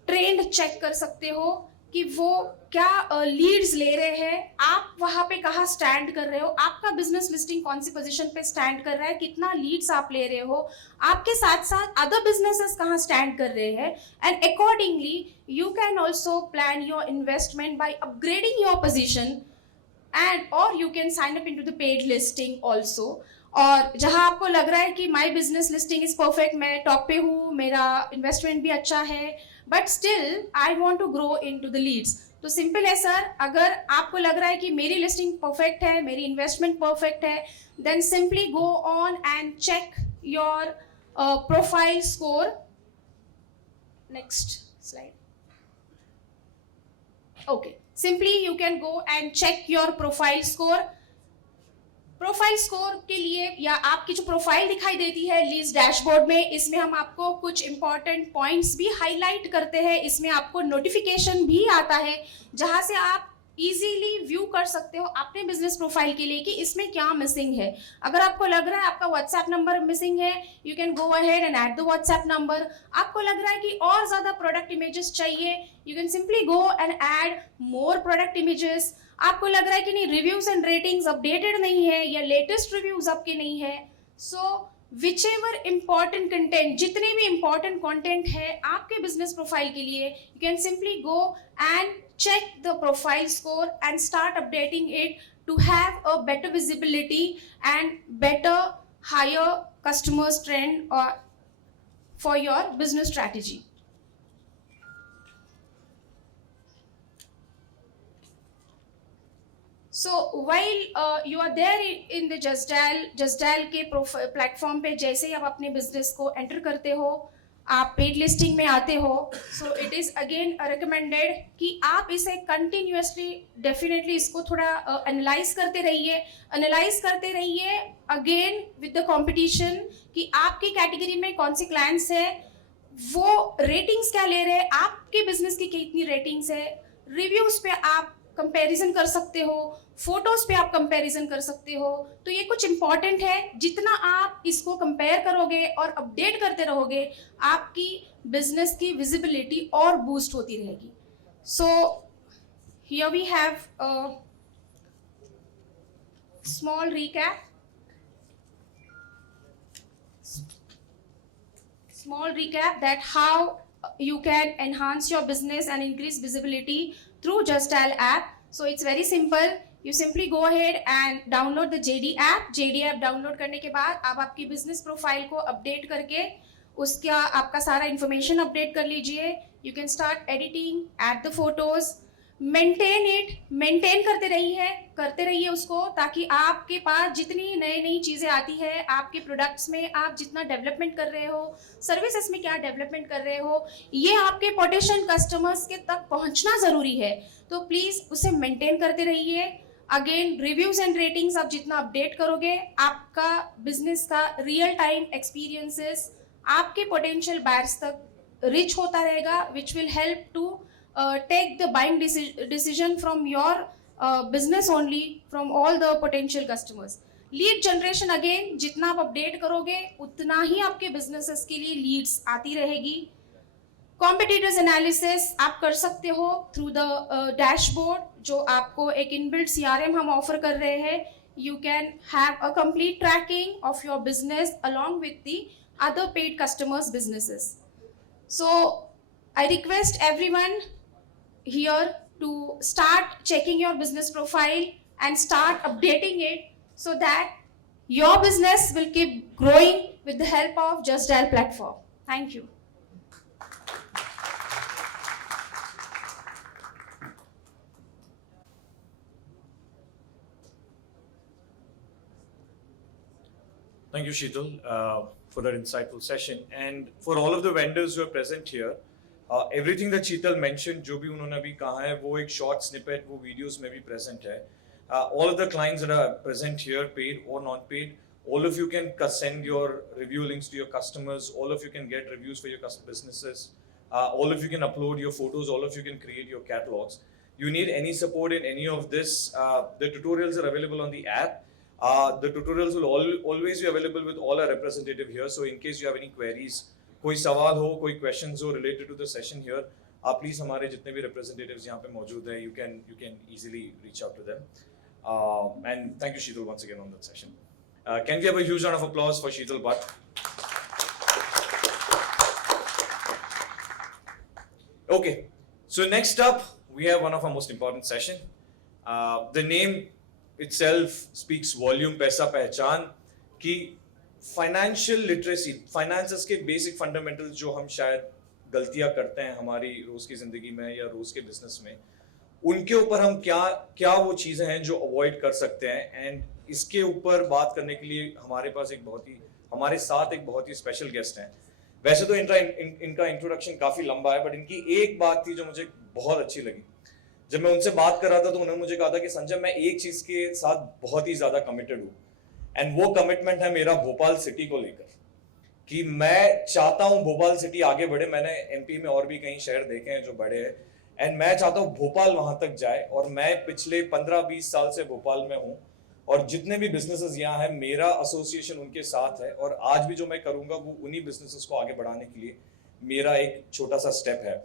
ट्रेंड चेक कर सकते हो कि वो क्या लीड्स ले रहे हैं, आप वहाँ पे कहाँ स्टैंड कर रहे हो, आपका बिजनेस लिस्टिंग कौन सी पोजीशन पे स्टैंड कर रहा है, कितना लीड्स आप ले रहे हो, आपके साथ साथ अदर बिजनेसेस कहाँ स्टैंड कर रहे हैं, and accordingly you can also plan your investment by upgrading your position, and और you can sign up into the paid listing also. और जहां आपको लग रहा है कि my business listing is perfect, मैं टॉप पे हूँ, मेरा इन्वेस्टमेंट भी अच्छा है, but still I want to grow into the leads, तो सिंपल है सर, अगर आपको लग रहा है कि मेरी लिस्टिंग परफेक्ट है, मेरी इन्वेस्टमेंट परफेक्ट है, then simply go on and check your profile score. Next slide. Okay, simply you can go and check your profile score. Profile score के लिए या आपकी जो प्रोफाइल दिखाई देती है लीड्स डैशबोर्ड में, इसमें हम आपको कुछ इंपॉर्टेंट पॉइंट्स भी हाईलाइट करते हैं. इसमें आपको नोटिफिकेशन भी आता है जहां से आप इजीली व्यू कर सकते हो अपने बिजनेस प्रोफाइल के लिए कि इसमें क्या मिसिंग है. अगर आपको लग रहा है आपका व्हाट्सएप नंबर मिसिंग है, you can go ahead and add the WhatsApp number. आपको लग रहा है कि और ज्यादा प्रोडक्ट इमेजेस चाहिए, you can simply go and add more product images. आपको लग रहा है कि नहीं, रिव्यूज एंड रेटिंग्स अपडेटेड नहीं है या लेटेस्ट रिव्यूज आपके नहीं है, सो विच एवर इम्पॉर्टेंट कंटेंट, जितने भी इम्पॉर्टेंट कंटेंट है आपके बिजनेस प्रोफाइल के लिए, you can simply go and check the profile score and start updating it to have a better visibility and better higher customers trend or for your business strategy. So while you are there in the Just Dial के प्लेटफॉर्म पे, जैसे ही आप अपने बिजनेस को एंटर करते हो, आप paid listing में आते हो, so it is again recommended कि आप इसे कंटिन्यूसली डेफिनेटली इसको थोड़ा एनालाइज करते रहिए अगेन विद द कंपटीशन कि आपकी कैटेगरी में कौन सी क्लाइंट्स है, वो रेटिंग्स क्या ले रहे हैं, आपके बिजनेस की कितनी रेटिंग्स है, रिव्यूज पे आप कंपैरिजन कर सकते हो, फोटोज पे आप कंपैरिजन कर सकते हो। तो ये कुछ इंपॉर्टेंट है, जितना आप इसको कंपेयर करोगे और अपडेट करते रहोगे, आपकी बिजनेस की विजिबिलिटी और बूस्ट होती रहेगी। So here we have a small recap that how you can enhance your business and increase visibility through Just Dial app. So it's very simple. You simply go ahead and download the JD app. JD app download करने के बाद आप आपकी business profile को update करके उसका आपका सारा information update कर लीजिए. You can start editing, add the photos, maintain करते रहिए उसको, ताकि आपके पास जितनी नई चीज़ें आती है, आपके प्रोडक्ट्स में आप जितना डेवलपमेंट कर रहे हो, सर्विसेज में क्या डेवलपमेंट कर रहे हो, ये आपके पोटेंशियल कस्टमर्स के तक पहुंचना ज़रूरी है। तो प्लीज़ उसे मेंटेन करते रहिए। अगेन रिव्यूज़ एंड रेटिंग्स आप जितना अपडेट करोगे, आपका बिजनेस का रियल टाइम एक्सपीरियंसेस आपके पोटेंशियल बायर्स तक रिच होता रहेगा, which will help to take the buying decision from your business only from all the potential customers. Lead generation again, जितना आप अपडेट करोगे उतना ही आपके businesses के लिए leads आती रहेगी। Competitors analysis आप कर सकते हो through the dashboard, जो आपको एक inbuilt CRM हम offer कर रहे हैं। You can have a complete tracking of your business along with the other paid customers' businesses. So I request everyone here to start checking your business profile and start updating it so that your business will keep growing with the help of Just Dial platform. Thank you. Thank you, Sheetal, for that insightful session. And for all of the vendors who are present here, everything that Sheetal mentioned, जो भी उन्होंने अभी कहा है, वो एक short snippet, वो videos में भी present है. All of the clients that are present here, paid or non-paid, all of you can send your review links to your customers. All of you can get reviews for your businesses. All of you can upload your photos. All of you can create your catalogs. You need any support in any of this, the tutorials are available on the app. The tutorials will always be available with all our representative here. So in case you have any queries, कोई सवाल हो, कोई questions हो related to the session here, आप please हमारे जितने भी representatives यहाँ पे मौजूद हैं, you can easily reach out to them. And thank you, Sheetal, once again on that session. Can we have a huge round of applause for Sheetal Bhatt? Okay, so next up we have one of our most important session. The name itself speaks volume, पैसा पहचान, कि financial literacy, finances के basic fundamentals जो हम शायद गलतियां करते हैं हमारी रोज की जिंदगी में या रोज के बिजनेस में, उनके ऊपर हम क्या वो चीजें हैं जो अवॉइड कर सकते हैं। एंड इसके ऊपर बात करने के लिए हमारे साथ एक बहुत ही स्पेशल गेस्ट हैं। वैसे तो इनका इंट्रोडक्शन काफी लंबा है, बट इनकी एक बात थी जो मुझे बहुत अच्छी लगी। जब मैं उनसे बात कर रहा था तो उन्होंने मुझे कहा था कि संजय, मैं एक चीज के साथ बहुत ही ज्यादा कमिटेड हूँ, एंड वो कमिटमेंट है मेरा भोपाल सिटी को लेकर, कि मैं चाहता हूँ भोपाल सिटी आगे बढ़े। मैंने एमपी में और भी कई शहर देखे हैं जो बड़े हैं, एंड मैं चाहता हूँ भोपाल वहां तक जाए। और मैं पिछले 15-20 साल से भोपाल में हूँ, और जितने भी बिजनेसेस यहाँ हैं, मेरा एसोसिएशन उनके साथ है, और आज भी जो मैं करूँगा वो उन्हीं बिजनेसेस को आगे बढ़ाने के लिए मेरा एक छोटा सा स्टेप है।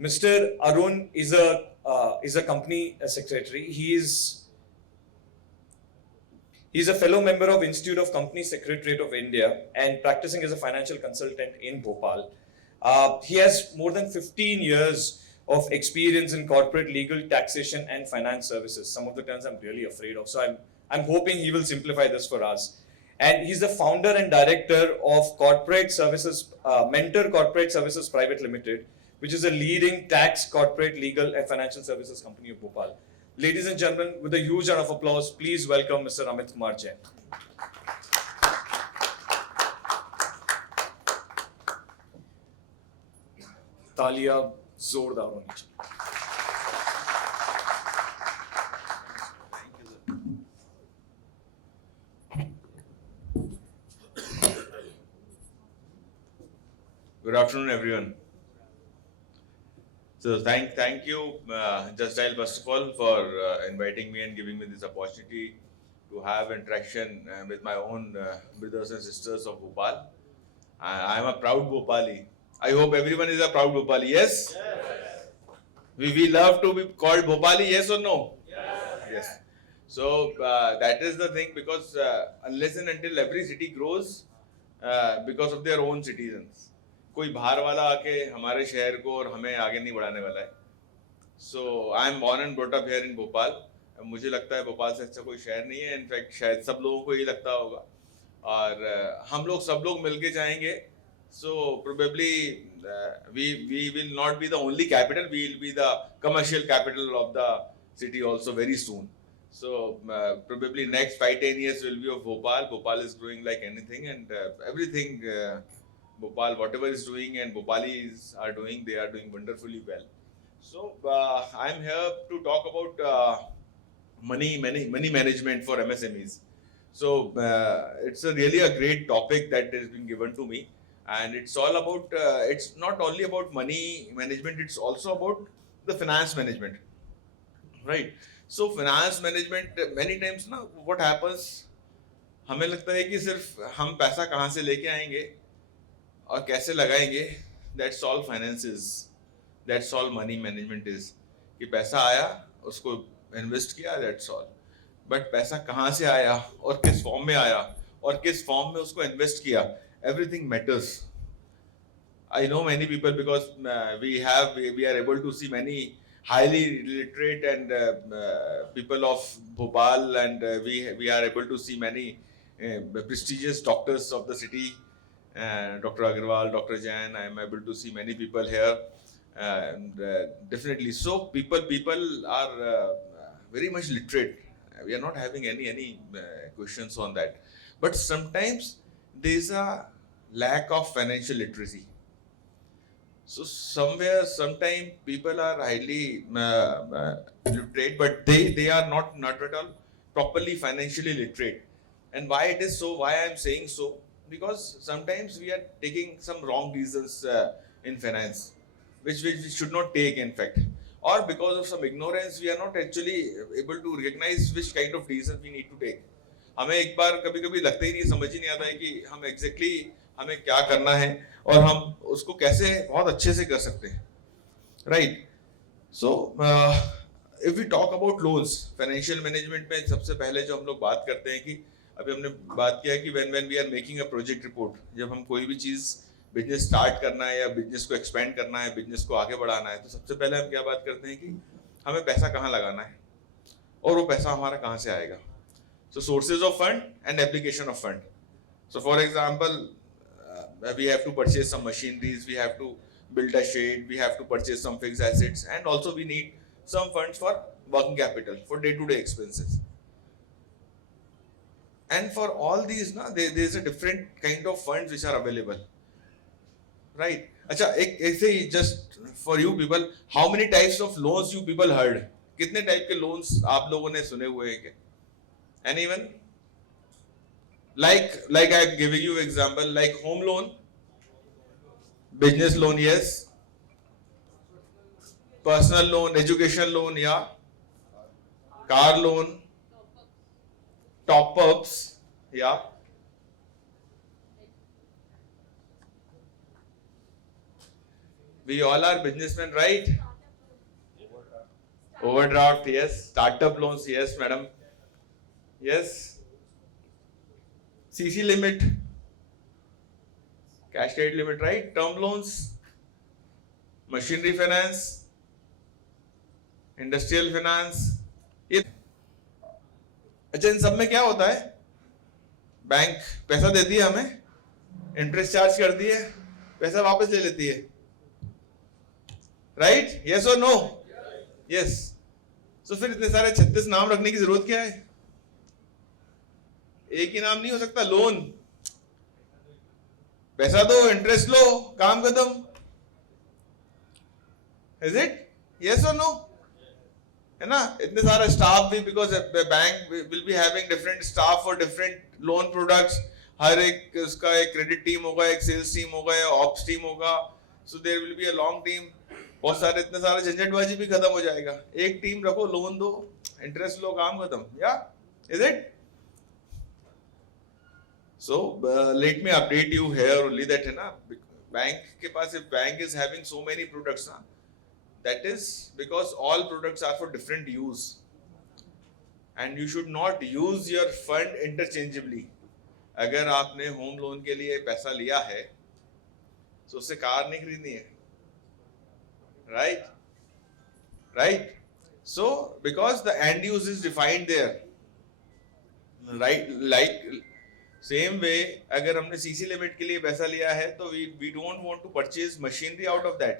मिस्टर Arun is a company secretary. He's a fellow member of Institute of Company Secretariat of India and practicing as a financial consultant in Bhopal. He has more than 15 years of experience in corporate legal, taxation, and finance services. Some of the terms I'm really afraid of, so I'm hoping he will simplify this for us. And he's the founder and director of Corporate Services, Mentor Corporate Services Private Limited, which is a leading tax, corporate, legal, and financial services company of Bhopal. Ladies and gentlemen, with a huge round of applause, please welcome Mr. Amit Kumar Jain. तालियां जोरदार होनी चाहिए। Good afternoon, everyone. So thank you, Just Dial, first of all, for inviting me and giving me this opportunity to have interaction with my own brothers and sisters of Bhopal. I am a proud Bhopali. I hope everyone is a proud Bhopali. Yes? We love to be called Bhopali. Yes or no? Yes. So that is the thing, because unless and until every city grows because of their own citizens. कोई बाहर वाला आके हमारे शहर को और हमें आगे नहीं बढ़ाने वाला है. So I am born and brought up here in Bhopal. मुझे लगता है भोपाल से अच्छा कोई शहर नहीं है. इनफैक्ट शायद सब लोगों को यही लगता होगा. और हम लोग सब लोग मिलके जाएंगे. So probably we will not be the only capital. We will be the commercial capital of the city also very soon. So probably next 5-10 years will be of Bhopal. Bhopal is growing like anything, and everything. Bhopal, whatever is doing and Bhopalis are doing, they are doing wonderfully well. So I'm here to talk about money management for MSMEs. So it's really a great topic that has been given to me, and it's all about. It's not only about money management; it's also about the finance management, right? So finance management, many times ना what happens, हमें लगता है कि सिर्फ हम पैसा कहाँ से लेके आएंगे और कैसे लगाएंगे, that's all finance is, that's all money management is. कि पैसा आया, उसको इन्वेस्ट किया, that's all. बट पैसा कहाँ से आया और किस फॉर्म में आया और किस फॉर्म में उसको इन्वेस्ट किया, everything matters. I know many people because we are able to see many highly literate and people of Bhopal, and we are able to see many prestigious doctors of the city. Dr. Agarwal, Dr. Jain, I am able to see many people here, and definitely. So people are very much literate. We are not having any questions on that. But sometimes there is a lack of financial literacy. So sometimes people are highly literate, but they are not at all properly financially literate. And why it is so? Why I am saying so? Because sometimes we are taking some wrong reasons in finance, which we should not take, in fact. Or because of some ignorance, we are not actually able to recognize which kind of decisions we need to take. हमें एक बार कभी-कभी लगता ही नहीं, समझ ही नहीं आता है कि हम exactly हमें क्या करना है और हम उसको कैसे बहुत अच्छे से कर सकते हैं, right? So if we talk about loans, financial management में सबसे पहले जो हम लोग बात करते हैं कि अभी हमने बात किया कि when we are making a project report, जब हम कोई भी चीज़ बिजनेस स्टार्ट करना है या बिजनेस को एक्सपेंड करना है, बिजनेस को आगे बढ़ाना है, तो सबसे पहले हम क्या बात करते हैं कि हमें पैसा कहाँ लगाना है और वो पैसा हमारा कहाँ से आएगा. So sources of fund and application of fund. So for example, we have to purchase some machineries, we have to build a shed, we have to purchase some fixed assets, and also we need some funds for working capital, for day-to-day expenses. And for all these, there is a different kind of funds which are available. Right? अच्छा, एक ऐसे ही just for you people, how many types of loans you people heard? कितने टाइप के loans आप लोगों ने सुने हुए हैं क्या? Anyone? Like I am giving you example, like home loan, business loan, yes, personal loan, education loan, yeah, car loan, top ups, yeah. We all are businessmen, right? Overdraft, yes. Startup loans, yes, madam. Yes. CC limit, cash credit limit, right? Term loans, machinery finance, industrial finance. ये अच्छा, इन सब में क्या होता है? बैंक पैसा देती है हमें, इंटरेस्ट चार्ज कर दी है, पैसा वापस ले लेती है. राइट? यस और नो? यस. सो फिर इतने सारे 36 नाम रखने की जरूरत क्या है? एक ही नाम नहीं हो सकता. लोन, पैसा दो, इंटरेस्ट लो, काम खत्म. Is it? Yes or no? है ना, इतने सारा स्टाफ भी, because bank will be having different staff for different loan products. हर एक उसका एक क्रेडिट टीम होगा, एक सेल्स टीम होगा, या ऑप्स टीम होगा. So there will be a long team. बहुत सारे इतने सारे झंझटबाजी भी खत्म हो जाएगा. एक टीम रखो, लोन दो, इंटरेस्ट लो, काम खत्म. या is it? So let me update you here only that है ना, बैंक के पास, if bank is having so many products ना, that is because all products are for different use, and you should not use your fund interchangeably. अगर आपने home loan के लिए पैसा लिया है तो उससे कार नहीं खरीदनी है, right? So because the end use is defined there, right? Like same way अगर हमने सीसी लिमिट के लिए पैसा लिया है तो we don't want to purchase machinery out of that,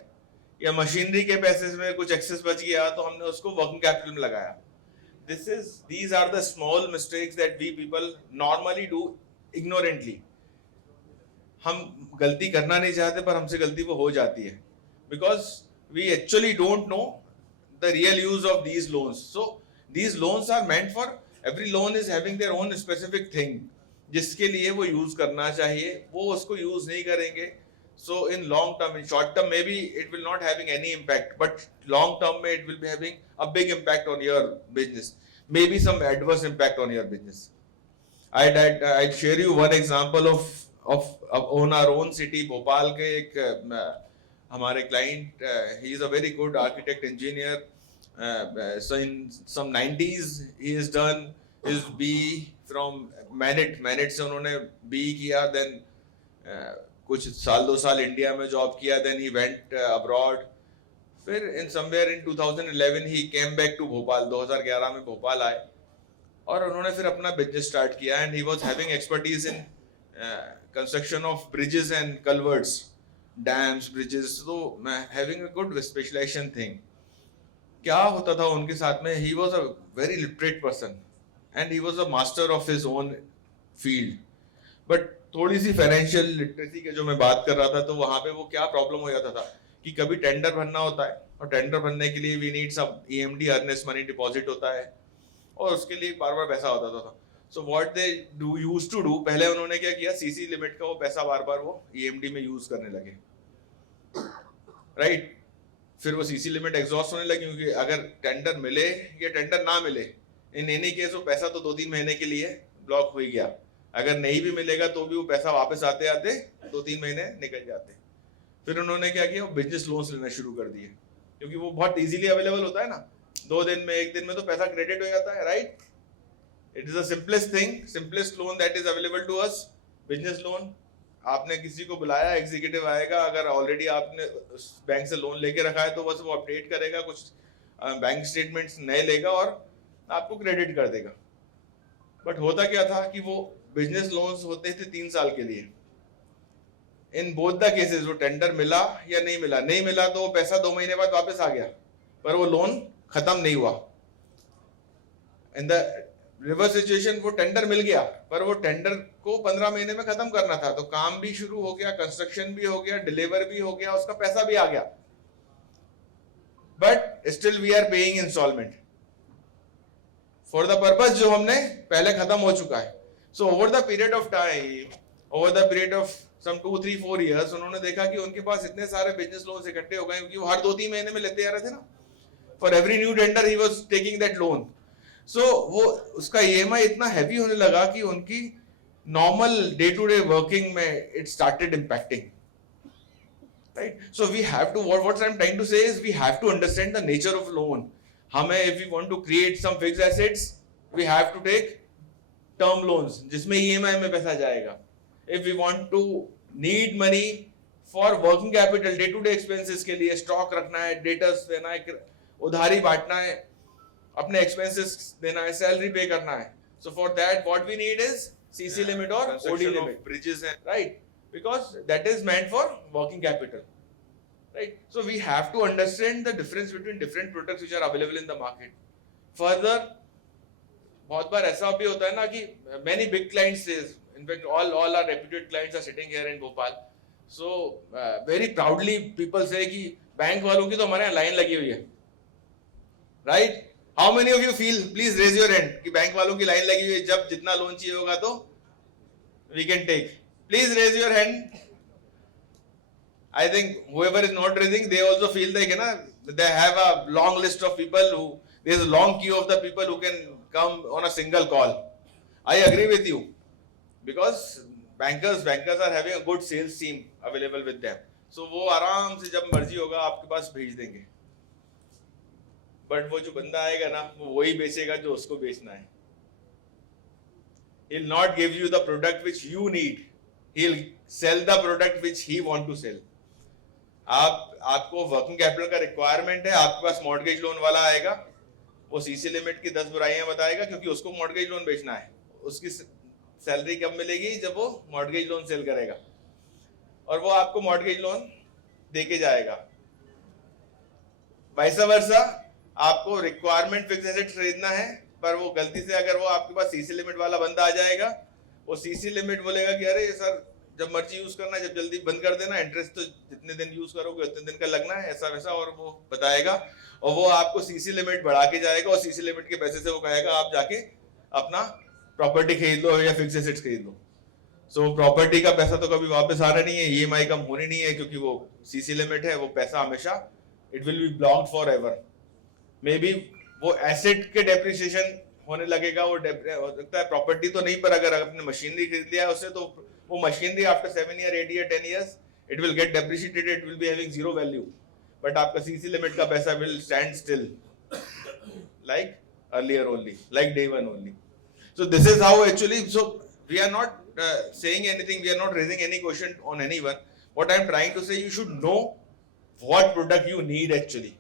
या मशीनरी के पैसे में कुछ एक्सेस बच गया तो हमने उसको वर्किंग कैपिटल में लगाया. These are the small mistakes that we people normally do ignorantly. हम गलती करना नहीं चाहते पर हमसे गलती वो हो जाती है, because we actually don't know the real use of these loans. So these loans are meant for, every loan is having their own specific thing जिसके लिए वो यूज करना चाहिए, वो उसको यूज नहीं करेंगे. So in long term, in short term may be it will not having any impact, but long term में it will be having a big impact on your business, may be some adverse impact on your business. I share you one example of on our own city Bhopal के एक हमारे client, he is a very good architect engineer. So in some 90s he has done his BE from MANET से उन्होंने BE किया, देन कुछ साल 2 साल इंडिया में जॉब किया, देन ही वेंट अब्रॉड. फिर in somewhere in 2011 he came back to Bhopal. 2011 में भोपाल आए और उन्होंने फिर अपना बिजनेस स्टार्ट किया, and he was having expertise in construction of bridges and culverts, dams, bridges, तो having a good specialization thing. क्या होता था उनके साथ में, he was a very literate person and he was a master of his own field, but थोड़ी सी financial literacy के जो मैं बात कर रहा था, तो वहाँ पे वो क्या प्रॉब्लम हो जाता था कि कभी टेंडर भरना होता है, और टेंडर भरने के लिए we need some EMD, earnest money deposit होता है, और उसके लिए बार बार पैसा होता था. So what they used to do, पहले उन्होंने क्या किया, सीसी लिमिट का वो पैसा बार बार वो EMD में यूज करने लगे, राइट? फिर वो सीसी लिमिट एग्जॉस्ट होने लगी, क्योंकि अगर टेंडर मिले या टेंडर ना मिले, इन एनी केस वो पैसा तो 2-3 महीने के लिए ब्लॉक हो गया. अगर नहीं भी मिलेगा तो भी वो पैसा वापस आते आते 2-3 महीने निकल जाते. फिर उन्होंने क्या किया, बिजनेस लोन्स लेना शुरू कर दिए, क्योंकि वो बहुत इजीली अवेलेबल होता है ना, 2 दिन में 1 दिन में तो पैसा क्रेडिट हो जाता है, right? It is the simplest thing, simplest loan that is available to us, business loan. आपने किसी को बुलाया, एग्जीक्यूटिव आएगा, अगर ऑलरेडी आपने बैंक से लोन लेके रखा है तो बस वो अपडेट करेगा, कुछ बैंक स्टेटमेंट्स नए लेगा और आपको क्रेडिट कर देगा. बट होता क्या था कि वो बिजनेस लोन्स होते थे 3 साल के लिए. इन बोथ द केसेस वो टेंडर मिला या नहीं मिला तो वो पैसा 2 महीने बाद वापस आ गया, पर वो लोन खत्म नहीं हुआ. इन द रिवर्स सिचुएशन वो टेंडर मिल गया, पर वो टेंडर को 15 महीने में खत्म करना था, तो काम भी शुरू हो गया, कंस्ट्रक्शन भी हो गया, डिलीवर भी हो गया, उसका पैसा भी आ गया, but still we are paying installment for the purpose जो हमने पहले खत्म हो चुका है. So over the period of time, over the period of some 2-3-4 years, उन्होंने देखा कि उनके पास इतने सारे बिजनेस लोन्स इकट्ठे हो गए, क्योंकि वो हर 2-3 महीने में लेते आ रहे थे ना. For every new tender he was taking that loan. So वो उसका EMI इतना हैवी होने लगा कि उनकी normal day to day working में it started impacting, right? So we have to, what I am trying to say is we have to understand the nature of loan. हमें if we want to create some fixed assets, we have to take term loans जिसमें EMI में पैसा जाएगा. If we want to need money for working capital, day to day expenses के लिए, स्टॉक रखना है, डेटर्स देना है, उधारी बांटना है, अपने एक्सपेंसेस देना है, सैलरी पे करना है. So for that what we need is CC limit और OD limit, bridges and, right? Because that is meant for working capital, right? So we have to understand the difference between different products which are available in the market. Further, बहुत बार ऐसा भी होता है ना कि many big clients says, in fact all our reputed clients are sitting here in Bhopal. So very proudly people say कि bank वालों की तो हमारे यहाँ लाइन लगी हुई है, right? How many of you feel, please raise your hand, कि बैंक वालों की लाइन लगी हुई है, जब जितना लोन चाहिए होगा तो we can take? Please raise your hand. I think whoever is not raising, they also feel like, they have a long list of people who, there's a long queue of the people who can come on a single call. I agree with you, because bankers are having a good sales team available with them. So वो आराम से जब मर्जी होगा आपके पास भेज देंगे. But वो जो बंदा आएगा ना, वो वही बेचेगा जो उसको बेचना है. He'll not give you the product which you need. He'll sell the product which he want to sell. आपको वर्किंग कैपिटल का रिक्वायरमेंट है, आपके पास मॉर्गेज लोन वाला आएगा, वो सीसी लिमिट की 10 बुराइयां बताएगा, क्योंकि उसको मॉर्गेज लोन बेचना है. उसकी सैलरी कब मिलेगी? जब वो मॉर्गेज लोन सेल करेगा, और वो आपको मॉर्गेज लोन देके जाएगा. वैसा वर्सा, आपको रिक्वायरमेंट फिक्स एसेट खरीदना है, पर वो गलती से अगर वो आपके पास सीसी लिमिट वाला बंदा आ जाएगा, वो सीसी लिमिट बोलेगा कि अरे सर जब मर्जी यूज करना है, जब जल्दी बंद कर देना, इंटरेस्ट तो जितने दिन यूज करोगे उतने दिन का लगना है, ऐसा वैसा, और वो बताएगा, और वो आपको सीसी लिमिट बढ़ा के जाएगा, और सीसी लिमिट के पैसे से वो कहेगा आप जाके अपना प्रॉपर्टी खरीद लो या फिक्स एसेट्स खरीद लो. सो प्रॉपर्टी का पैसा तो कभी वापस आ रहा नहीं है, ईएमआई कम होनी नहीं है, क्योंकि वो सीसी लिमिट है, वो पैसा हमेशा it will be blocked for ever. May be वो एसेट के डेप्रिसिएशन होने लगेगा, वो हो सकता है प्रॉपर्टी तो नहीं, पर अगर आपने मशीनरी खरीद लिया है उससे, तो वो मशीनरी आफ्टर 7 years, 8 years, 10 years it will get depreciated, it will be having zero value, but आपका सीसी लिमिट का पैसा will stand still like earlier only, like day one only. So this is how actually, so we are not saying anything, we are not raising any question on anyone. What I am trying to say, you should know what product you need actually.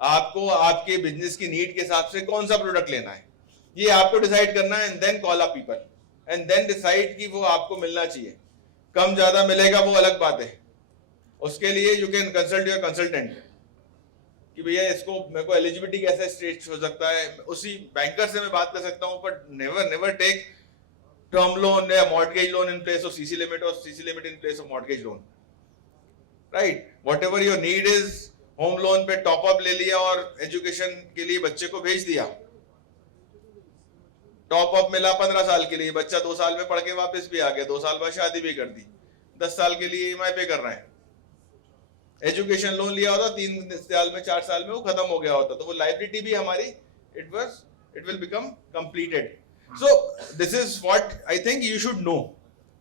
आपको आपके बिजनेस की नीड के हिसाब से कौन सा प्रोडक्ट लेना है, ये आपको डिसाइड करना है, and then call up people and then decide कि वो आपको मिलना चाहिए. कम ज्यादा मिलेगा वो अलग बात है, उसके लिए you can consult your consultant कि भैया इसको मेरे को एलिजिबिलिटी कैसे स्ट्रेच हो सकता है, उसी बैंकर से मैं बात कर सकता हूँ, but never take term loan या mortgage loan in place of CC limit, और CC limit in place of mortgage loan, right? Whatever your need is, home loan पे टॉप अप ले लिया और एजुकेशन के लिए बच्चे को भेज दिया, टॉप अप मिला 15 साल के लिए, बच्चा 2 साल में पढ़ के वापस भी आ गया, 2 साल बाद शादी भी कर दी, 10 साल के लिए ईएमआई पे कर रहे हैं. एजुकेशन लोन लिया होता 3 साल में, 4 साल में वो खत्म हो गया होता, तो वो लाइबिलिटी भी हमारी it will become completed. So this is what I think you should know.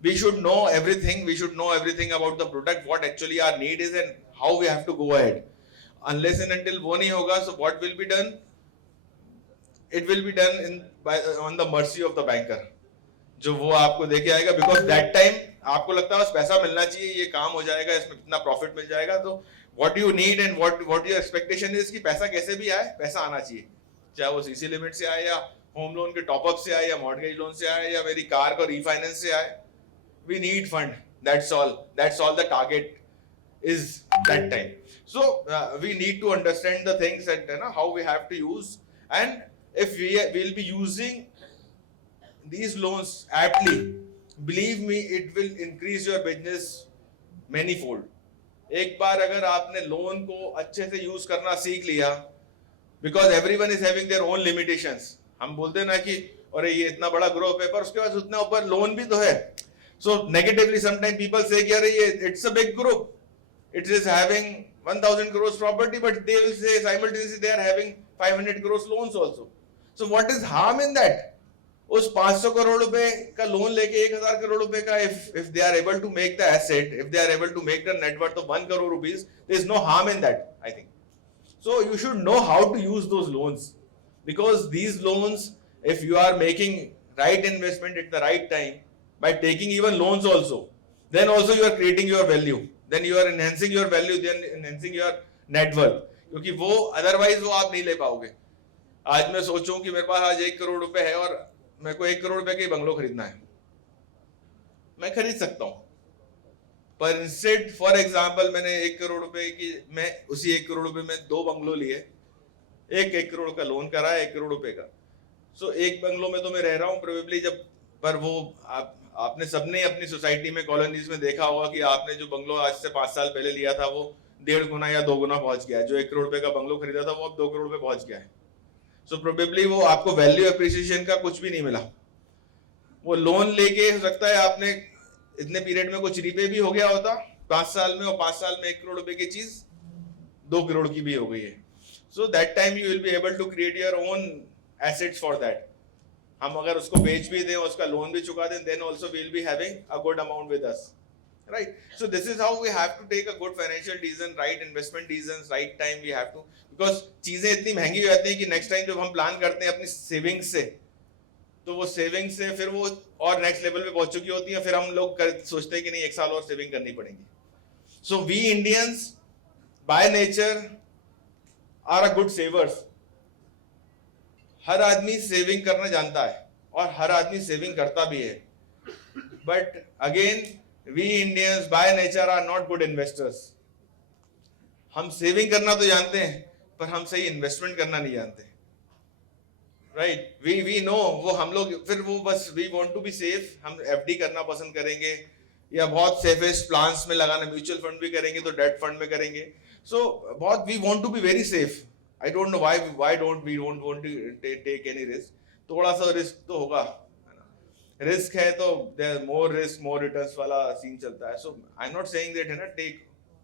We should know everything. We should know everything about the product, what actually our need is and how we have to go ahead. Unless and until वो नहीं होगा, so what will be done? It will be done on the mercy of the banker. जो वो आपको देके आएगा, because that time आपको लगता है बस पैसा मिलना चाहिए, ये काम हो जाएगा, इसमें इतना प्रॉफिट मिल जाएगा. तो what you need and what your expectation is कि पैसा कैसे भी आए, पैसा आना चाहिए, चाहे वो सीसी लिमिट से आए, या होम लोन के टॉपअप से आए, या मॉर्गेज लोन से आए, या मेरी कार का रीफाइनेंस से आए. We need fund. That's all. That's all the target is that time. So we need to understand the things and how we have to use. And if we will be using these loans aptly, believe me, it will increase your business manyfold. एक बार अगर आपने लोन को अच्छे से यूज करना सीख लिया, because everyone is having their own limitations. हम बोलते हैं ना कि अरे ये इतना बड़ा ग्रुप है, पर उसके बाद उतना ऊपर लोन भी तो है. So negatively sometimes people say कि अरे ये it's a big group, it is having 1000 crores property, but they will say simultaneously they are having 500 crores loans also. So what is harm in that? उस 500 करोड़ रुपए का लोन लेके 1000 करोड़ रुपए का if they are able to make the asset, if they are able to make the net worth of 1 crore rupees, there is no harm in that, I think. So you should know how to use those loans, because these loans, if you are making right investment at the right time, by taking even loans also, then also you are creating your value, then you are enhancing your value, then enhancing your net worth, क्योंकि वो otherwise वो आप नहीं ले पाओगे. आज मैं सोचूं कि मेरे पास आज 1 करोड़ रुपए है और मेरे को 1 करोड़ रुपए का बंगलो खरीदना है, मैं खरीद सकता हूँ, पर इंस्टेड फॉर एग्जाम्पल मैंने 1 करोड़ रुपए की, मैं उसी 1 करोड़ रुपए में 2 बंगलो लिए, 1 करोड़ का लोन करा है 1 करोड़ रुपए का. सो एक बंगलो में तो मैं रह रहा हूँ प्रोबेबली, जब पर वो आपने सबने अपनी सोसाइटी में, कॉलोनीज में देखा होगा कि आपने जो बंगलो आज से 5 साल पहले लिया था वो 1.5 गुना या 2 गुना पहुंच गया है। जो 1 करोड़ रुपए का बंगलो खरीदा था वो अब 2 करोड़ पे पहुंच गया है। सो प्रोबेबली वो आपको वैल्यू एप्रिसिएशन का कुछ भी नहीं मिला। वो लोन लेके हो सकता है आपने इतने पीरियड में कुछ रीपे भी हो गया होता 5 साल में, और 5 साल में 1 करोड़ रुपए की चीज 2 करोड़ की भी हो गई है। So that time you will be able to create your own assets for that. हम अगर उसको बेच भी दें, उसका लोन भी चुका दें, then also we will be having a good amount with us, right? So this is how we have to take a good financial decision, right investment decisions, right time we have to, because चीजें इतनी महंगी हो जाती हैं कि next time जब हम प्लान करते हैं अपनी सेविंग्स से, तो वो सेविंग्स से फिर वो और नेक्स्ट लेवल पे पहुंच चुकी होती है, फिर हम लोग सोचते हैं कि नहीं 1 साल और सेविंग करनी पड़ेगी। So we Indians by nature are a good savers. हर आदमी सेविंग करना जानता है और हर आदमी सेविंग करता भी है, but again we Indians by nature are not good investors. हम सेविंग करना तो जानते हैं पर हम सही इन्वेस्टमेंट करना नहीं जानते, राइट? वी नो, वो हम लोग फिर वो बस we want to be safe, हम एफडी करना पसंद करेंगे या बहुत सेफेस्ट प्लान्स में लगाना, म्यूचुअल फंड भी करेंगे तो डेट फंड में करेंगे। सो बहुत we want to be very safe. I don't know why don't we don't want to take any risk. थोड़ा सा रिस्क तो होगा, रिस्क है तो there more risk more returns वाला सीन चलता है। So I am not saying that है ना take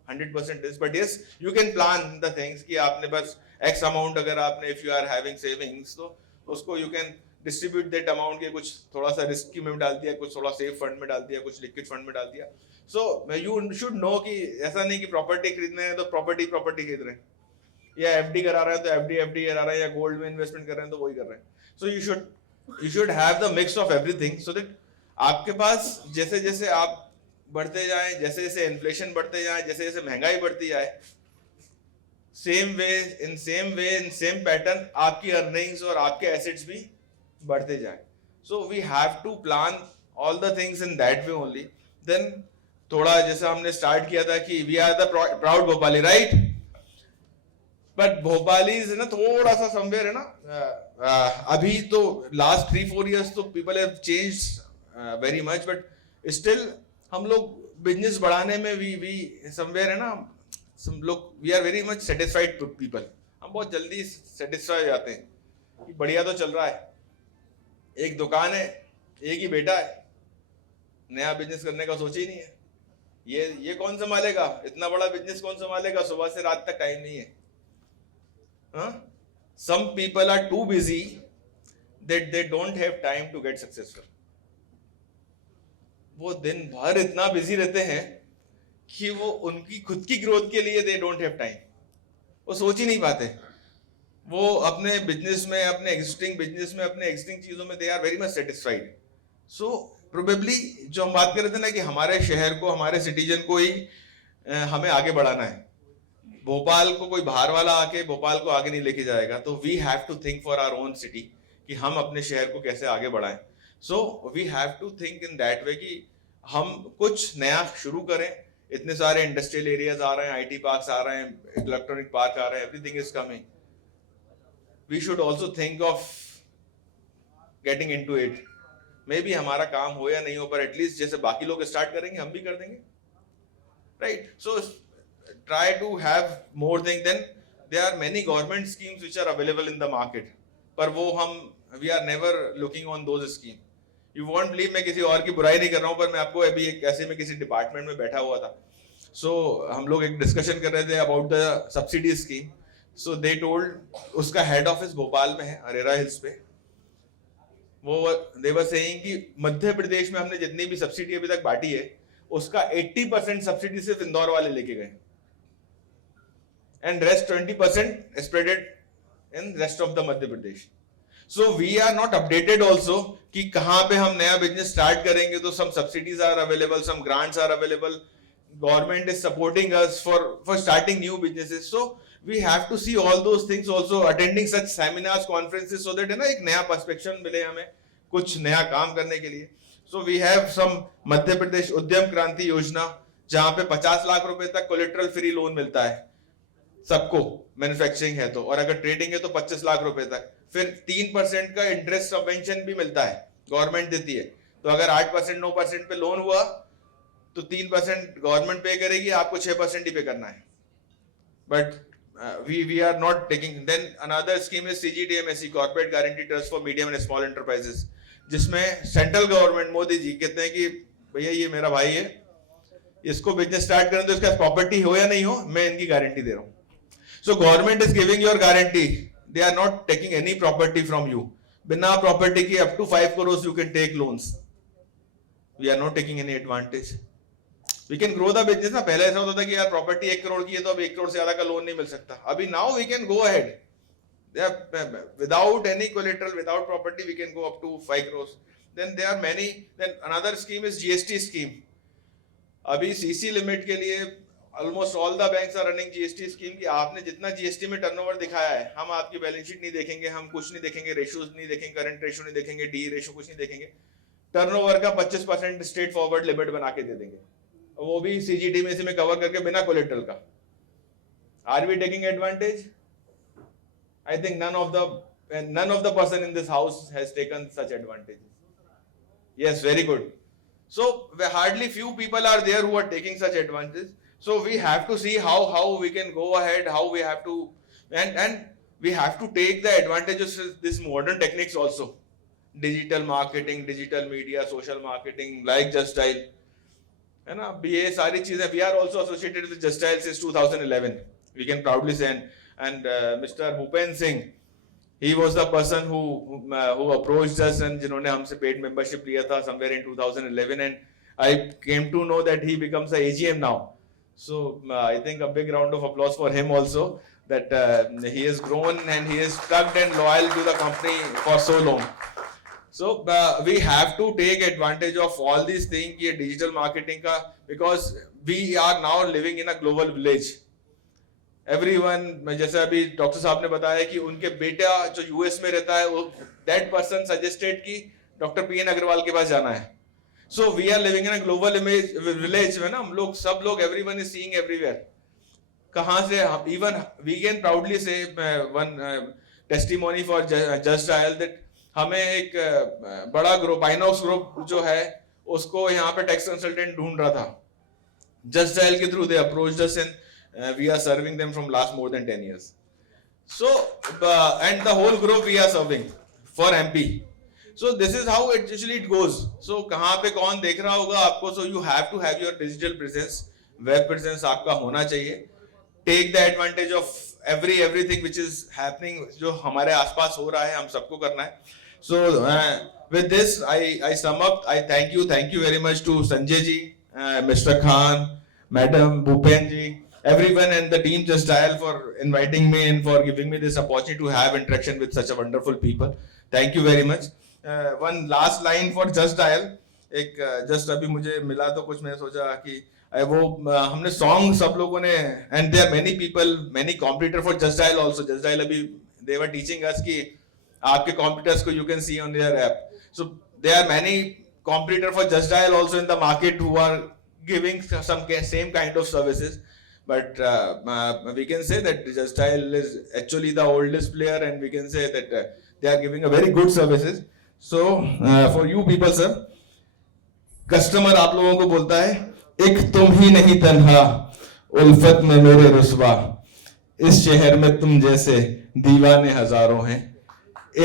100% risk, but yes you can plan the things कि आपने बस एक्स अमाउंट, अगर आपने if you are having savings तो उसको you can distribute that amount के कुछ थोड़ा सा रिस्क में डाल दिया, कुछ थोड़ा सेफ फंड में डाल दिया, कुछ लिक्विड फंड में डाल दिया। सो यू शुड नो कि ऐसा नहीं कि प्रॉपर्टी खरीदना है तो प्रॉपर्टी खरीद रहे हैं, या एफडी करा रहे हैं तो एफडी करा रहे हैं, या गोल्ड में इन्वेस्टमेंट कर रहे हैं तो वही कर रहे हैं। सो you should have the mix of everything so that आपके पास जैसे जैसे आप बढ़ते जाएं, जैसे जैसे इन्फ्लेशन बढ़ते जाए, जैसे जैसे महंगाई बढ़ती जाए, same way in same pattern आपकी अर्निंग्स और आपके एसेट्स भी बढ़ते जाएं। So we have to plan all the things in that way only. Then थोड़ा जैसे हमने स्टार्ट किया था कि we are the proud Bhopali, right? But Bhopalis है ना थोड़ा सा समवेयर है ना, अभी तो लास्ट 3-4 years तो people have changed very much, but still हम लोग बिजनेस बढ़ाने में वी समवेयर है ना, हम लोग we are very much satisfied people. हम बहुत जल्दी सेटिस्फाई हो जाते हैं कि बढ़िया तो चल रहा है, एक दुकान है, एक ही बेटा है, नया बिजनेस करने का सोच ही नहीं है। ये कौन संभालेगा, इतना बड़ा बिजनेस कौन संभालेगा, सुबह से रात तक टाइम नहीं है। Some people are too busy that they don't have time to get successful. वो दिन भर इतना बिजी रहते हैं कि वो उनकी खुद की ग्रोथ के लिए they don't have time. वो सोच ही नहीं पाते। वो अपने बिजनेस में, अपने एग्जिस्टिंग बिजनेस में, अपने एग्जिस्टिंग चीजों में they are very much satisfied. So probably जो हम बात कर रहे थे ना कि हमारे शहर को, हमारे सिटीजन को ही हमें आगे बढ़ाना है। भोपाल को कोई बाहर वाला आके भोपाल को आगे नहीं लेके जाएगा, तो we have to think for our own city कि हम अपने शहर को कैसे आगे बढ़ाएं। So we have to think in that way कि हम कुछ नया शुरू करें। इतने सारे इंडस्ट्रियल एरियाज आ रहे हैं, आईटी पार्क्स आ रहे हैं, इलेक्ट्रॉनिक पार्क आ रहे हैं, everything is coming. We should also think of getting into it. Maybe हमारा काम हो या नहीं हो, पर एटलीस्ट जैसे बाकी लोग स्टार्ट करेंगे हम भी कर देंगे, राइट? सो try to have more things. Then there are many government schemes which are available in the market, पर वो हम we are never looking on those schemes. You won't believe, मैं किसी और की बुराई नहीं कर रहा हूँ, पर मैं आपको अभी एक ऐसे में किसी डिपार्टमेंट में बैठा हुआ था, so हम लोग एक डिस्कशन कर रहे थे about the subsidy scheme. So they told उसका हेड ऑफिस भोपाल में है, अरेरा हिल्स पे। वो they were saying कि मध्य प्रदेश में हमने जितनी भी सब्सिडी अभी तक बांटी है उसका 80% सब्सिडी सिर्फ इंदौर वाले लेके गए, and rest 20% spreaded in rest of the Madhya Pradesh. So we are not updated also कि कहाँ पे हम नया बिजनेस स्टार्ट करेंगे तो some subsidies are available, some grants are available, government is supporting us for starting new businesses. So we have to see all those things also, attending such seminars, conferences, so that है ना एक नया perspective मिले हमें कुछ नया काम करने के लिए। So we have some Madhya प्रदेश उद्यम क्रांति योजना जहाँ पे 50 लाख रुपए तक कोलेट्रल फ्री लोन मिलता है सबको, मैन्युफैक्चरिंग है तो, और अगर ट्रेडिंग है तो 25 लाख रुपए तक। फिर 3% का इंटरेस्ट सबवेंशन भी मिलता है, गवर्नमेंट देती है। तो अगर 8% 9% पे लोन हुआ तो 3% गवर्नमेंट पे करेगी, आपको 6% ही पे करना है। but we are not taking. Then another scheme is CGTMSE, Corporate Guarantee Trust for Medium and Small Enterprises, जिसमें सेंट्रल गवर्नमेंट मोदी जी कहते हैं कि भैया ये मेरा भाई है, इसको बिजनेस स्टार्ट करें तो इसका प्रॉपर्टी हो या नहीं हो, मैं इनकी गारंटी दे रहा हूँ. So government is giving your guarantee. They are not taking any property from you. बिना प्रॉपर्टी की up to 5 crores you can take loans. We are not taking any advantage. We can grow the business. ना पहले ऐसा होता था कि यार प्रॉपर्टी 1 करोड़ की है तो अब 1 करोड़ से ज्यादा का लोन नहीं मिल सकता. अभी now we can go ahead. Without any collateral, without property, we can go up to 5 crores. Then there are many. Then another scheme is GST scheme. अभी CC limit के लिए almost all the banks are running GST scheme कि आपने जितना GST में टर्नओवर दिखाया है, हम आपकी बैलेंस शीट नहीं देखेंगे, हम कुछ नहीं देखेंगे, रेशियोज नहीं देखेंगे, करंट रेशियो नहीं देखेंगे, डी रेशियो कुछ नहीं देखेंगे, टर्नओवर का 25% स्ट्रेट फॉरवर्ड लिमिट बना के दे देंगे, वो भी CGT में से में कवर करके बिना कोलेट्रल का. Are we taking advantage? I think none of the person in this house has taken such advantage. Yes, very good. So hardly few people are there who are taking such advantage. So we have to see how we can go ahead, how we have to, and we have to take the advantages of this modern techniques also. Digital marketing, digital media, social marketing, like Just Dial. है ना, ये सारी चीजें. We are also associated with Just Dial since 2011. We can proudly say. And Mr. Bhupen Singh, he was the person who approached us and जिन्होंने हमसे paid membership लिया था somewhere in 2011, and I came to know that he becomes a AGM now. So I think a big round of applause for him also, that he has grown and he is stuck and loyal to the company for so long. So we have to take advantage of all these things, ये digital marketing का, because we are now living in a global village. Everyone, जैसे अभी डॉक्टर साहब ने बताया कि उनके बेटा जो यूएस में रहता है, वो that person suggested कि डॉक्टर PN अग्रवाल के पास जाना है. So we are living in a global village में ना, हम लोग सब लोग, everyone is seeing everywhere. कहाँ से, even we can proudly say one testimony for Just Dial that हमें एक बड़ा ग्रुप, Inox ग्रुप जो है, उसको यहाँ पे टैक्स कंसल्टेंट ढूंढ रहा था. Just Dial के through they approached us and we are serving them from last more than 10 years. So and the whole group we are serving for MP. So this is how it usually goes. So कहाँ पे कौन देख रहा होगा आपको? So you have to have your digital presence, web presence आपका होना चाहिए. Take the advantage of everything which is happening, जो हमारे आसपास हो रहा है, हम सबको करना है. So with this I sum up. I thank you very much to Sanjay ji, Mr. Khan, Madam Bhupen ji, everyone and the team Just Dial for inviting me and for giving me this opportunity to have interaction with such a wonderful people. Thank you very much. One last line for Just Dial. एक just अभी मुझे मिला तो कुछ मैंने सोचा कि वो हमने song सब लोगों ने, and there are many people, many competitor for Just Dial also. Just Dial अभी they were teaching us कि आपके competitors को you can see on their app. So there are many competitor for Just Dial also in the market who are giving some same kind of services. But we can say that Just Dial is actually the oldest player, and we can say that they are giving a very good services. So for you people, sir, customer आप लोगों को बोलता है, एक तुम ही नहीं तन्हा, उल्फत में मेरे रुसवा, इस शहर में तुम जैसे दीवाने हजारों हैं,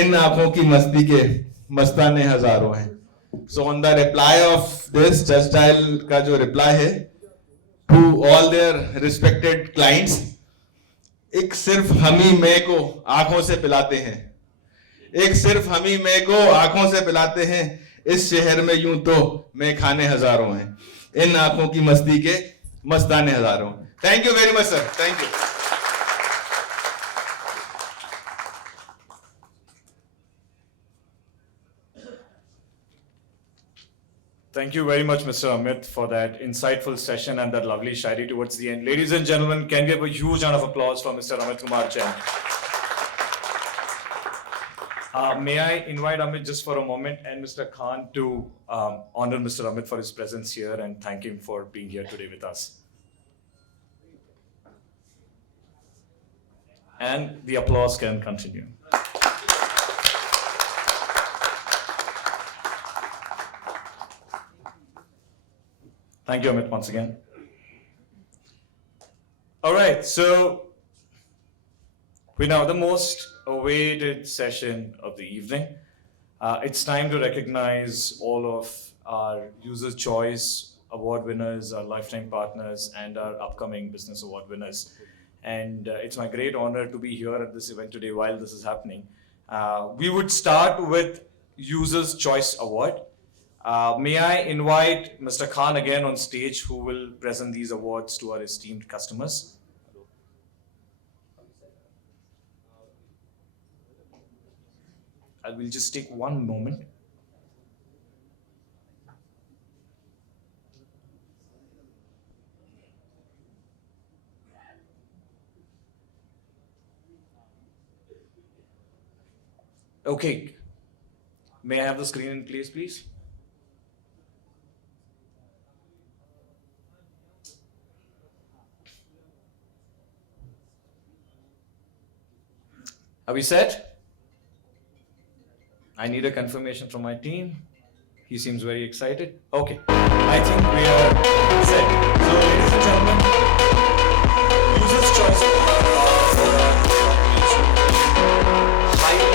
इन आंखों की मस्ती के मस्ताने हजारों हैं. So on the reply of this, Just Dial का जो reply है to all their respected clients, एक सिर्फ हम ही मैं को आंखों से पिलाते हैं, एक सिर्फ हम ही मैं को आंखों से पिलाते हैं, इस शहर में यूं तो मैं खाने हजारों हैं, इन आंखों की मस्ती के मस्ताने हजारों. Thank you very much, sir. Thank you. Thank you very much, Mr. Amit, for that insightful session and that lovely shairi towards the end. Ladies and gentlemen, can we have a huge round of applause for Mr. Amit Kumar Chen? May I invite Amit just for a moment and Mr. Khan to honor Mr. Amit for his presence here and thank him for being here today with us. And the applause can continue. Thank you, Amit, once again. All right, so We now the most awaited session of the evening. It's time to recognize all of our User Choice Award winners, our lifetime partners, and our upcoming Business Award winners. And it's my great honor to be here at this event today while this is happening. We would start with User's Choice Award. May I invite Mr. Khan again on stage, who will present these awards to our esteemed customers. I will just take one moment. Okay. May I have the screen in place, please? Are we set? I need a confirmation from my team. He seems very excited. Okay, I think we are set. So, ladies and gentlemen, User's Choice highly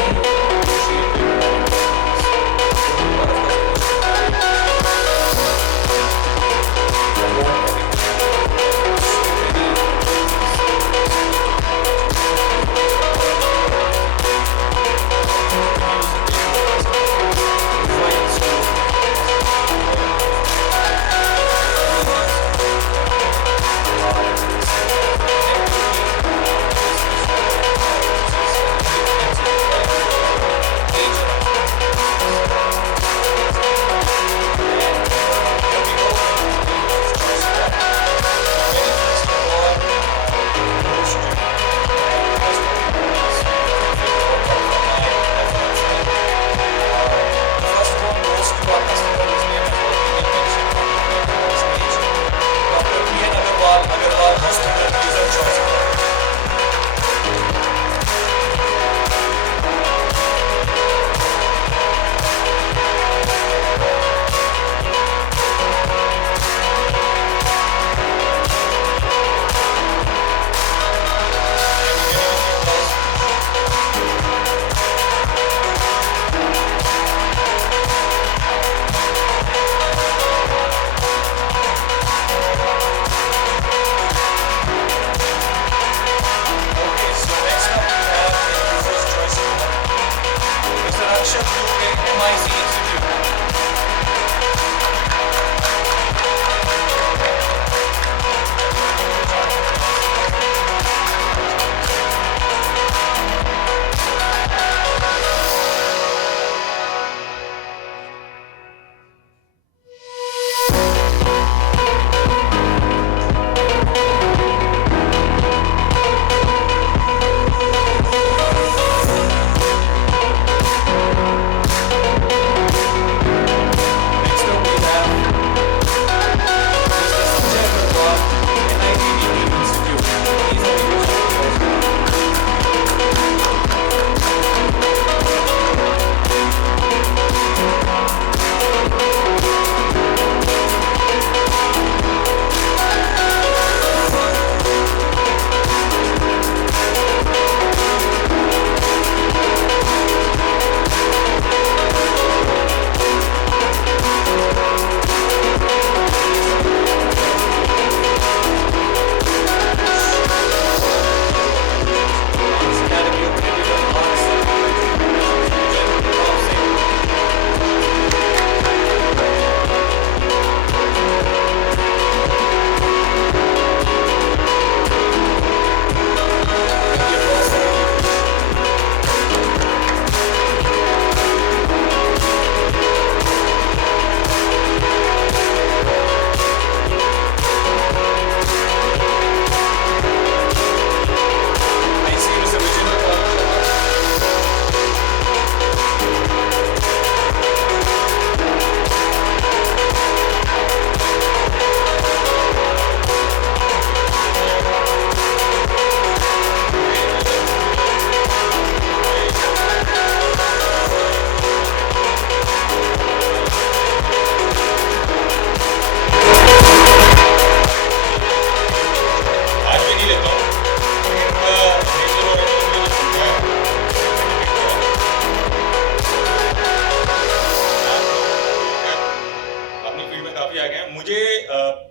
मुझे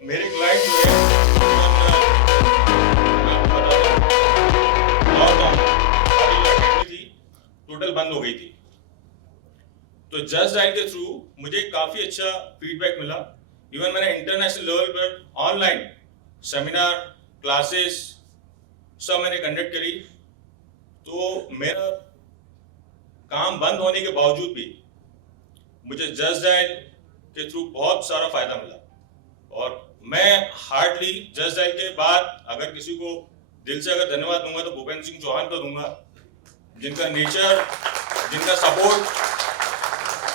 मेरे क्लाइंट जो है लॉकडाउन थी, टोटल बंद हो गई थी, तो जस्ट डायल के थ्रू मुझे काफ़ी अच्छा फीडबैक मिला। इवन मैंने इंटरनेशनल लेवल पर ऑनलाइन सेमिनार क्लासेस सब मैंने कंडक्ट करी, तो मेरा काम बंद होने के बावजूद भी मुझे जस्ट डायल के थ्रू बहुत सारा फायदा मिला। और मैं हार्डली जस्ट डायल के बाद अगर किसी को दिल से अगर धन्यवाद दूंगा तो भूपेंद्र सिंह चौहान को दूंगा, जिनका नेचर, जिनका सपोर्ट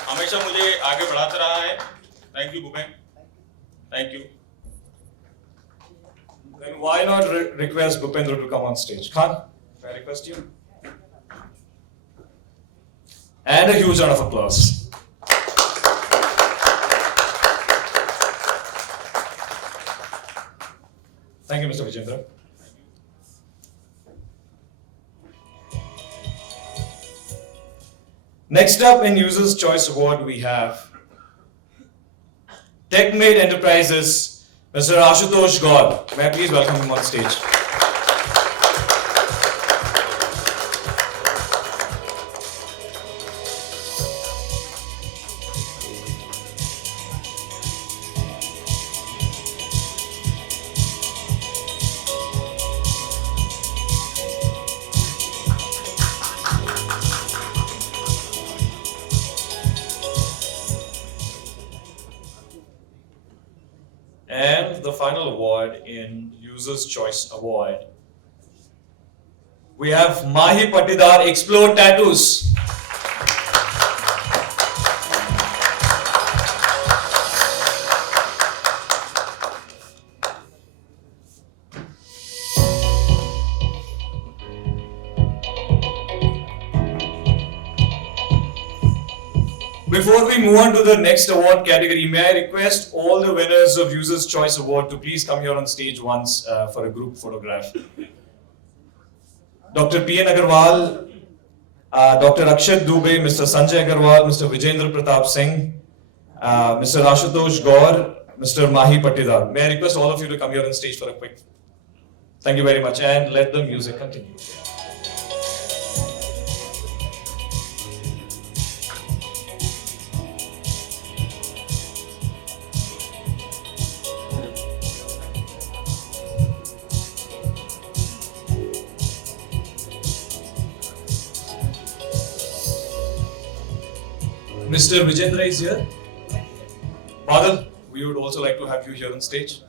हमेशा मुझे आगे बढ़ाता रहा है। Thank you Bhupendra, thank you. Then why not request Bhupendra to come on stage? Khan, may I request you? And a huge round of applause. Thank you, Mr. Vijendra. Next up in Users' Choice Award, we have TechMade Enterprises, Mr. Ashutosh Gaur. May I please welcome him on stage? And the final award in Users' Choice Award, we have Mahi Patidar Explore Tattoos. Before we move on to the next award category, may I request all the winners of Users' Choice Award to please come here on stage once for a group photograph. Dr. P.N. Agarwal, Dr. Akshat Dubey, Mr. Sanjay Agarwal, Mr. Vijendra Pratap Singh, Mr. Ashutosh Gaur, Mr. Mahi Patidar. May I request all of you to come here on stage for a quick. Thank you very much, and let the music continue. Mr. Vijendra is here. Badal, we would also like to have you here on stage.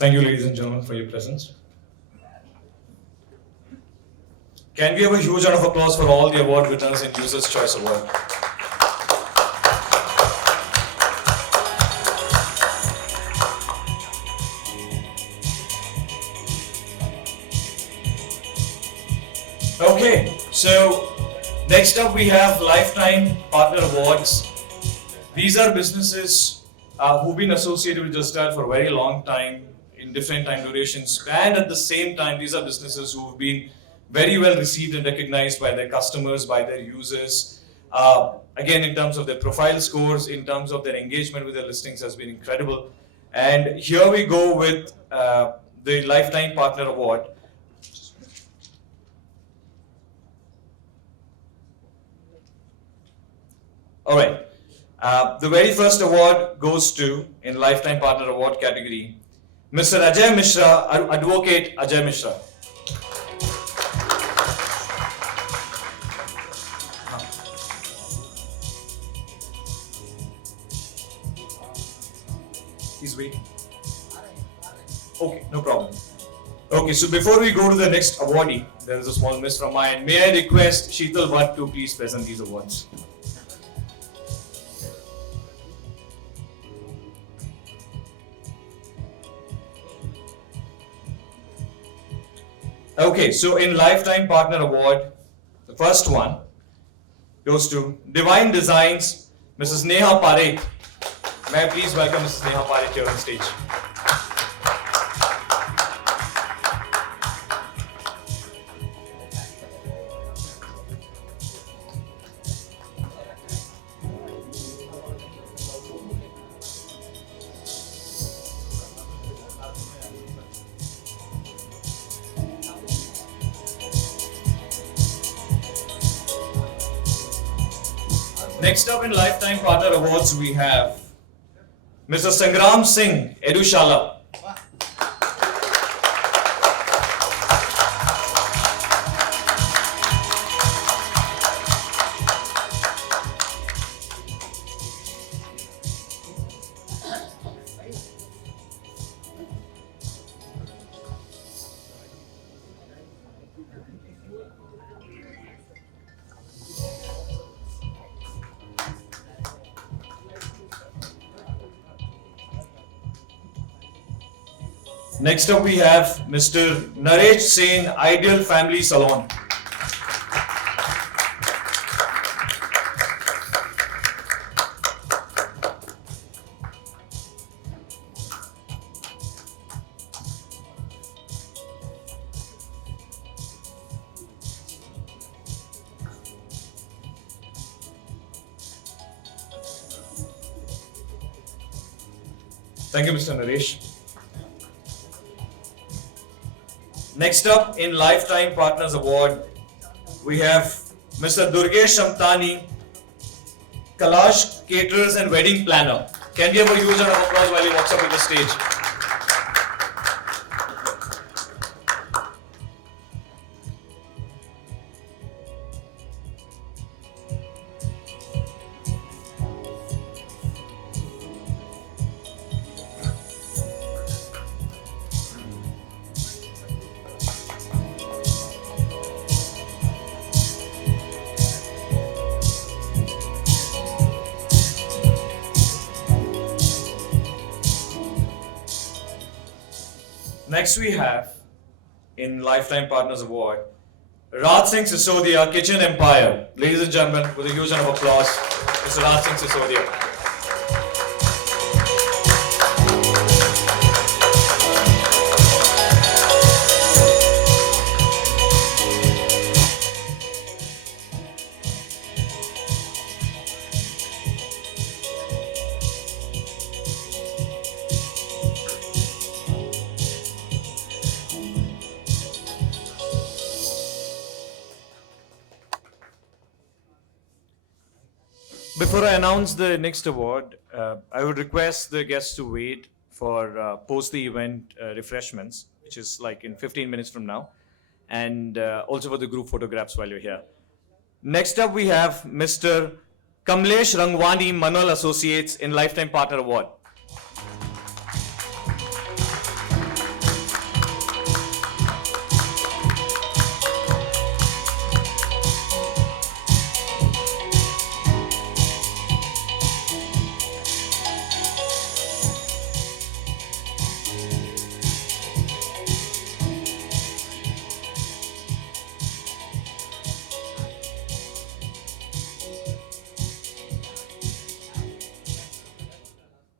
Thank you, ladies and gentlemen, for your presence. Can we have a huge round of applause for all the award winners in Users' Choice Award? Okay, so next up we have Lifetime Partner Awards. These are businesses who've been associated with Just Dial for a very long time, in different time durations, and at the same time, these are businesses who've been very well received and recognized by their customers, by their users. Again, in terms of their profile scores, in terms of their engagement with their listings has been incredible. And here we go with the Lifetime Partner Award. All right. The very first award goes to, in Lifetime Partner Award category, Mr. Ajay Mishra, Advocate Ajay Mishra. He's waiting. Okay, no problem. Okay, so before we go to the next awardee, there is a small miss from my end. May I request Sheetal Bhatt to please present these awards. Okay, so in Lifetime Partner Award, the first one goes to Divine Designs, Mrs. Neha Parekh. May I please welcome Mrs. Neha Parekh here on stage. Next up in Lifetime Partner Awards, we have Mr. Sangram Singh, Edushala. Next up we have Mr. Naresh Sen, Ideal Family Salon. Thank you, Mr. Naresh. Next up in Lifetime Partners Award, we have Mr. Durgesh Shamtani, Kalash Caterers and Wedding Planner. Can we have a huge round of applause while he walks up to the stage? Next we have, in Lifetime Partners Award, Raj Singh Sisodia, Kitchen Empire. Ladies and gentlemen, with a huge round of applause, Mr. Raj Singh Sisodia. Before I announce the next award, I would request the guests to wait for post the event refreshments, which is like in 15 minutes from now, and also for the group photographs while you're here. Next up, we have Mr. Kamlesh Rangwani, Manal Associates in Lifetime Partner Award.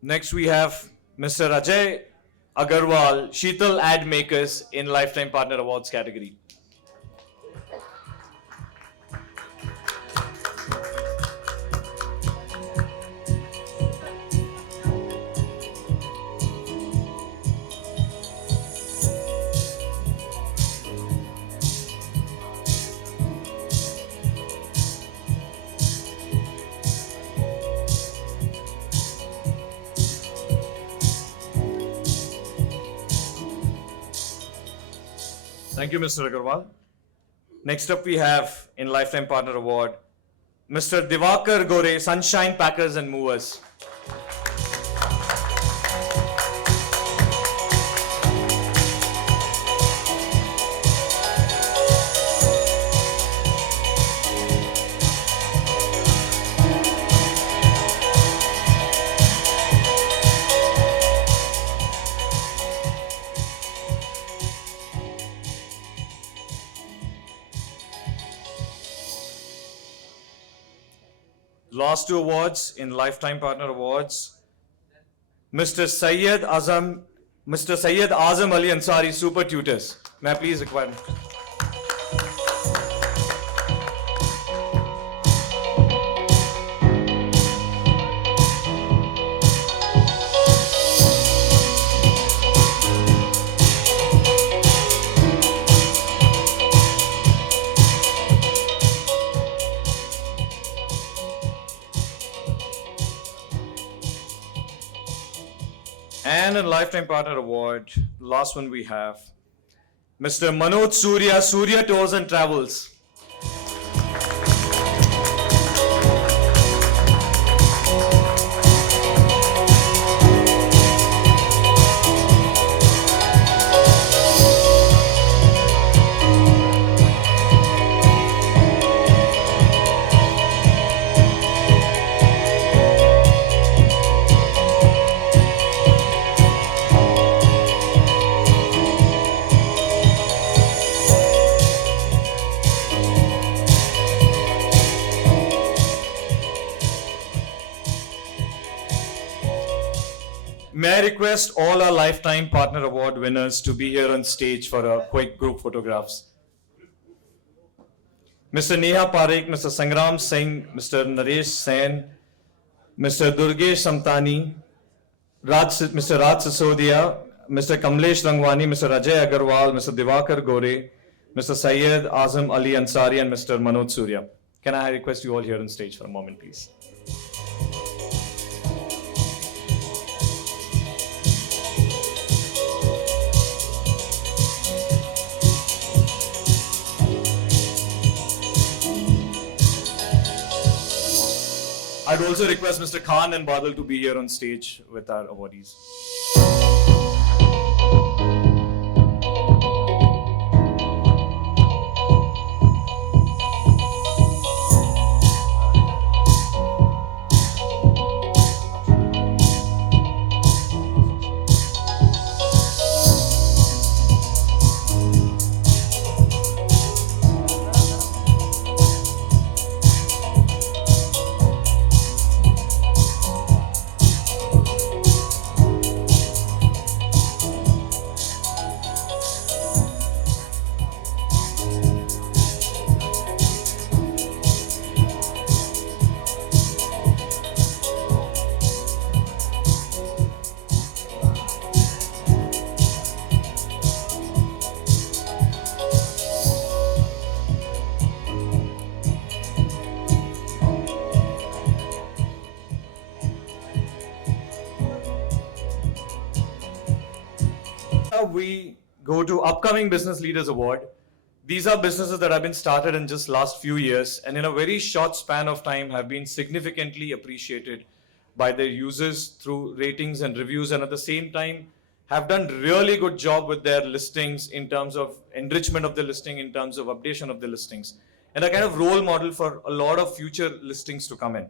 Next, we have Mr. Ajay Agarwal, Sheetal Ad Makers in Lifetime Partner Awards category. Thank you, Mr. Agarwal. Next up, we have in Lifetime Partner Award, Mr. Divakar Gore, Sunshine Packers and Movers. last two awards in Lifetime Partner Awards. Mr. Syed Azam Ali Ansari, Super Tutors. May I please require? And a Lifetime Partner Award, last one we have, Mr. Manoj Surya, Surya Tours and Travels. May I request all our Lifetime Partner Award winners to be here on stage for a quick group photographs. Mr. Neha Parekh, Mr. Sangram Singh, Mr. Naresh Sen, Mr. Durgesh Samtani, Mr. Raj Sisodia, Mr. Kamlesh Rangwani, Mr. Ajay Agarwal, Mr. Divakar Gore, Mr. Syed Azam Ali Ansari, and Mr. Manoj Surya. Can I request you all here on stage for a moment, please? I'd also request Mr. Khan and Badal to be here on stage with our awardees. Now we go to Upcoming Business Leaders Award. These are businesses that have been started in just last few years and in a very short span of time have been significantly appreciated by their users through ratings and reviews, and at the same time have done really good job with their listings in terms of enrichment of the listing, in terms of updation of the listings, and a kind of role model for a lot of future listings to come in.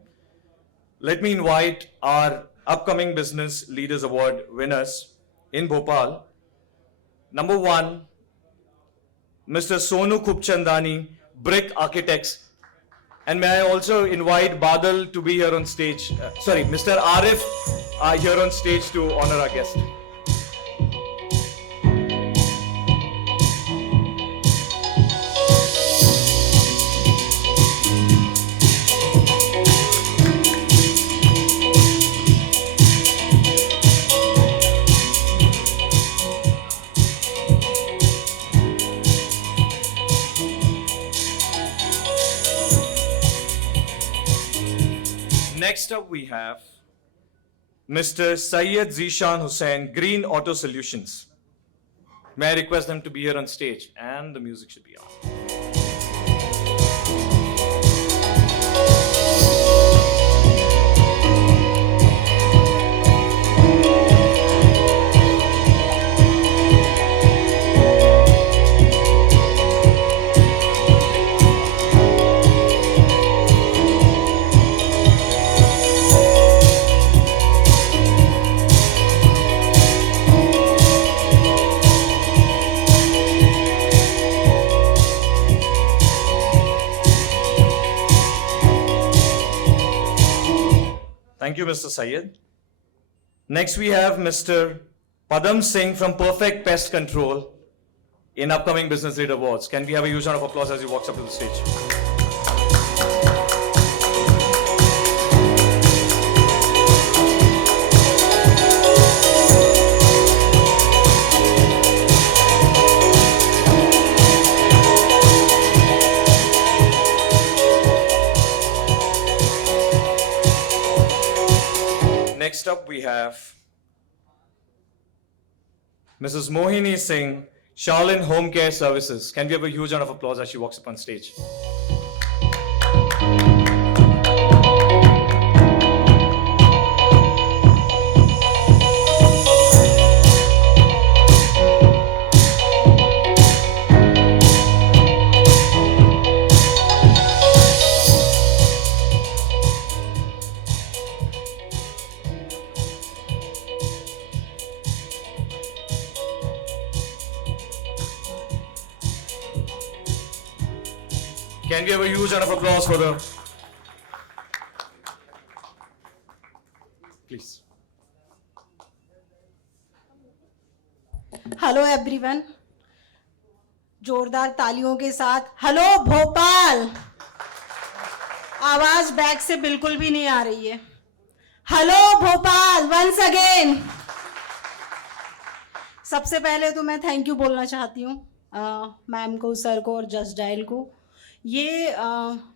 Let me invite our Upcoming Business Leaders Award winners in Bhopal. Number 1, Mr. Sonu Khubchandani, Brick Architects. And may I also invite Badal to be here on stage. Mr. Arif here on stage to honor our guest. Next up we have Mr. Syed Zishan Hussain, Green Auto Solutions. May I request them to be here on stage, and the music should be on. Thank you, Mr. Syed. Next, we have Mr. Padam Singh from Perfect Pest Control in upcoming Business Leader Awards. Can we have a huge round of applause as he walks up to the stage? Next up, we have Mrs. Mohini Singh, Shaolin Home Care Services. Can we have a huge round of applause as she walks up on stage? Can we have a huge round of applause for the... Please. Hello everyone, जोरदार तालियों के साथ हेलो भोपाल। आवाज बैक से बिल्कुल भी नहीं आ रही है। Hello Bhopal, once again. सबसे पहले तो मैं थैंक यू बोलना चाहती हूँ मैम को, सर को और जस्ट डायल को। ये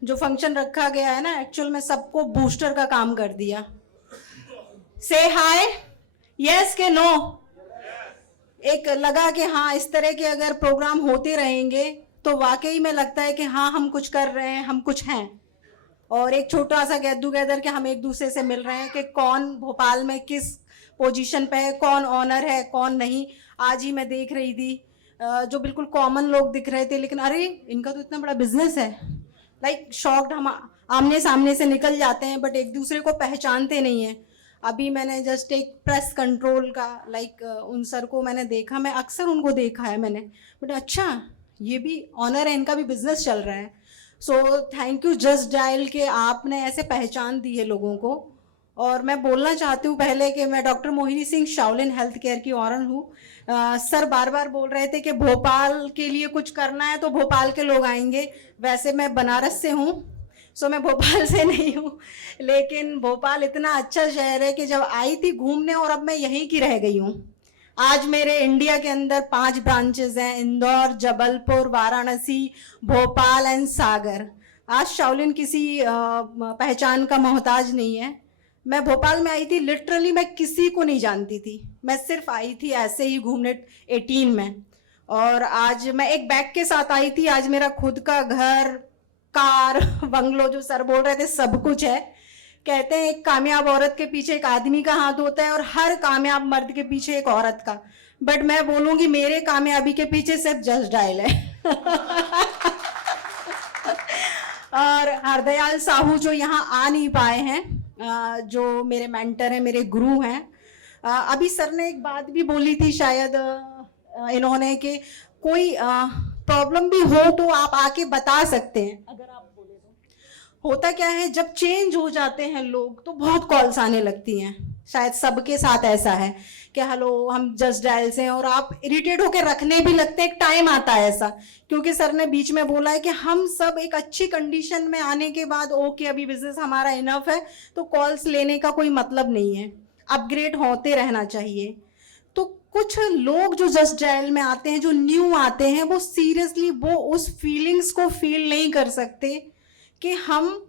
जो फंक्शन रखा गया है ना, एक्चुअल में सबको बूस्टर का काम कर दिया। से हाय, यस के नो। एक लगा कि हाँ, इस तरह के अगर प्रोग्राम होते रहेंगे तो वाकई में लगता है कि हाँ, हम कुछ कर रहे हैं, हम कुछ हैं। और एक छोटा सा गेट टुगेदर कि हम एक दूसरे से मिल रहे हैं कि कौन भोपाल में किस पोजीशन पे है, कौन ऑनर है, कौन नहीं। आज ही मैं देख रही थी जो बिल्कुल कॉमन लोग दिख रहे थे, लेकिन अरे इनका तो इतना बड़ा बिजनेस है। लाइक शॉक्ड, हम आमने सामने से निकल जाते हैं बट एक दूसरे को पहचानते नहीं हैं। अभी मैंने जस्ट एक प्रेस कंट्रोल का उन सर को मैंने देखा, मैं अक्सर उनको देखा है मैंने, बट अच्छा ये भी ऑनर है, इनका भी बिजनेस चल रहा है। So thank you just dial के आपने ऐसे पहचान दी है लोगों को। और मैं बोलना चाहती हूँ पहले कि मैं डॉक्टर Mohini Singh Shaolin health care की ऑनर हूँ। सर बार बार बोल रहे थे कि भोपाल के लिए कुछ करना है तो भोपाल के लोग आएंगे। वैसे मैं बनारस से हूँ, सो मैं भोपाल से नहीं हूँ, लेकिन भोपाल इतना अच्छा शहर है कि जब आई थी घूमने और अब मैं यहीं की रह गई हूँ। आज मेरे इंडिया के अंदर 5 ब्रांचेस हैं, इंदौर, जबलपुर, वाराणसी, भोपाल एंड सागर। आज शाओलिन किसी पहचान का मोहताज नहीं है। मैं भोपाल में आई थी, लिटरली मैं किसी को नहीं जानती थी, मैं सिर्फ आई थी ऐसे ही घूमने 18 में। और आज मैं एक बैग के साथ आई थी। आज मेरा खुद का घर, कार, बंगलो, जो सर बोल रहे थे सब कुछ है। कहते हैं एक कामयाब औरत के पीछे एक आदमी का हाथ होता है और हर कामयाब मर्द के पीछे एक औरत का। बट मैं बोलूँगी मेरे कामयाबी के पीछे सिर्फ जस्ट डायल है। और हरदयाल साहू जो यहाँ आ नहीं पाए हैं, जो मेरे मेंटर हैं, मेरे गुरु हैं। अभी सर ने एक बात भी बोली थी शायद इन्होंने कि कोई प्रॉब्लम भी हो तो आप आके बता सकते हैं, अगर आप बोले तो। होता क्या है, जब चेंज हो जाते हैं लोग तो बहुत कॉल्स आने लगती हैं। शायद सबके साथ ऐसा है कि हेलो हम जस्ट डायल से हैं, और आप इरिटेट होकर रखने भी लगते हैं। एक टाइम आता है ऐसा, क्योंकि सर ने बीच में बोला है कि हम सब एक अच्छी कंडीशन में आने के बाद ओके अभी बिजनेस हमारा इनफ है तो कॉल्स लेने का कोई मतलब नहीं है, अपग्रेड होते रहना चाहिए। तो कुछ लोग जो जस्ट डायल में आते हैं, जो न्यू आते हैं, वो सीरियसली वो उस फीलिंग्स को फील नहीं कर सकते कि हम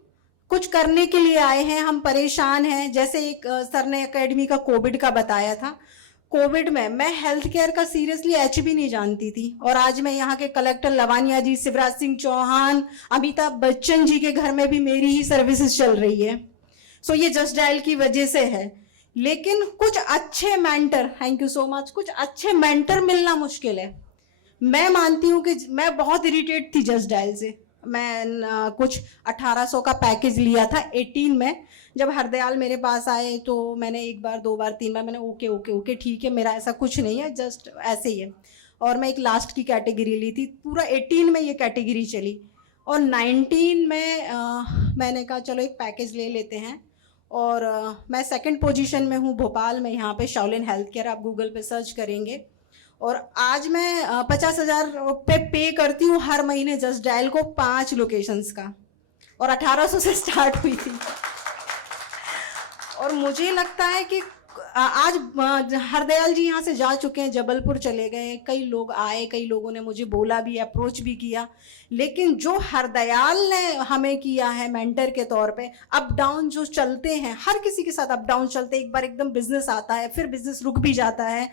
कुछ करने के लिए आए हैं, हम परेशान हैं। जैसे एक सर ने एकेडमी का कोविड का बताया था। कोविड में मैं हेल्थ केयर का सीरियसली एच भी नहीं जानती थी, और आज मैं यहाँ के कलेक्टर लवानिया जी, शिवराज सिंह चौहान, अमिताभ बच्चन जी के घर में भी मेरी ही सर्विसेज चल रही है। सो ये जस्ट डायल की वजह से है। लेकिन कुछ अच्छे mentor, thank you so much, कुछ अच्छे मेंटर मिलना मुश्किल है। मैं मानती हूँ कि मैं बहुत इरिटेट थी जस्ट डायल से। मैं कुछ 1800 का पैकेज लिया था 18 में। जब हरदयाल मेरे पास आए तो मैंने 1 बार 2 बार 3 बार मैंने ओके ओके ओके ठीक है, मेरा ऐसा कुछ नहीं है, जस्ट ऐसे ही है। और मैं एक लास्ट की कैटेगरी ली थी, पूरा 18 में ये कैटेगरी चली। और 19 में मैंने कहा चलो एक पैकेज ले लेते हैं। और मैं सेकंड पोजीशन में हूँ भोपाल में, यहाँ पे शाओलिन हेल्थ केयर आप गूगल पे सर्च करेंगे। और आज मैं 50,000 रुपये पे करती हूँ हर महीने जस्ट डायल को 5 लोकेशंस का, और 1800 से स्टार्ट हुई थी। और मुझे लगता है कि आज हरदयाल जी यहाँ से जा चुके हैं, जबलपुर चले गए, कई लोग आए, कई लोगों ने मुझे बोला भी, अप्रोच भी किया, लेकिन जो हरदयाल ने हमें किया है मेंटर के तौर पे, अप डाउन जो चलते हैं, हर किसी के साथ अप डाउन चलते हैं, एक बार एकदम बिजनेस आता है, फिर बिजनेस रुक भी जाता है,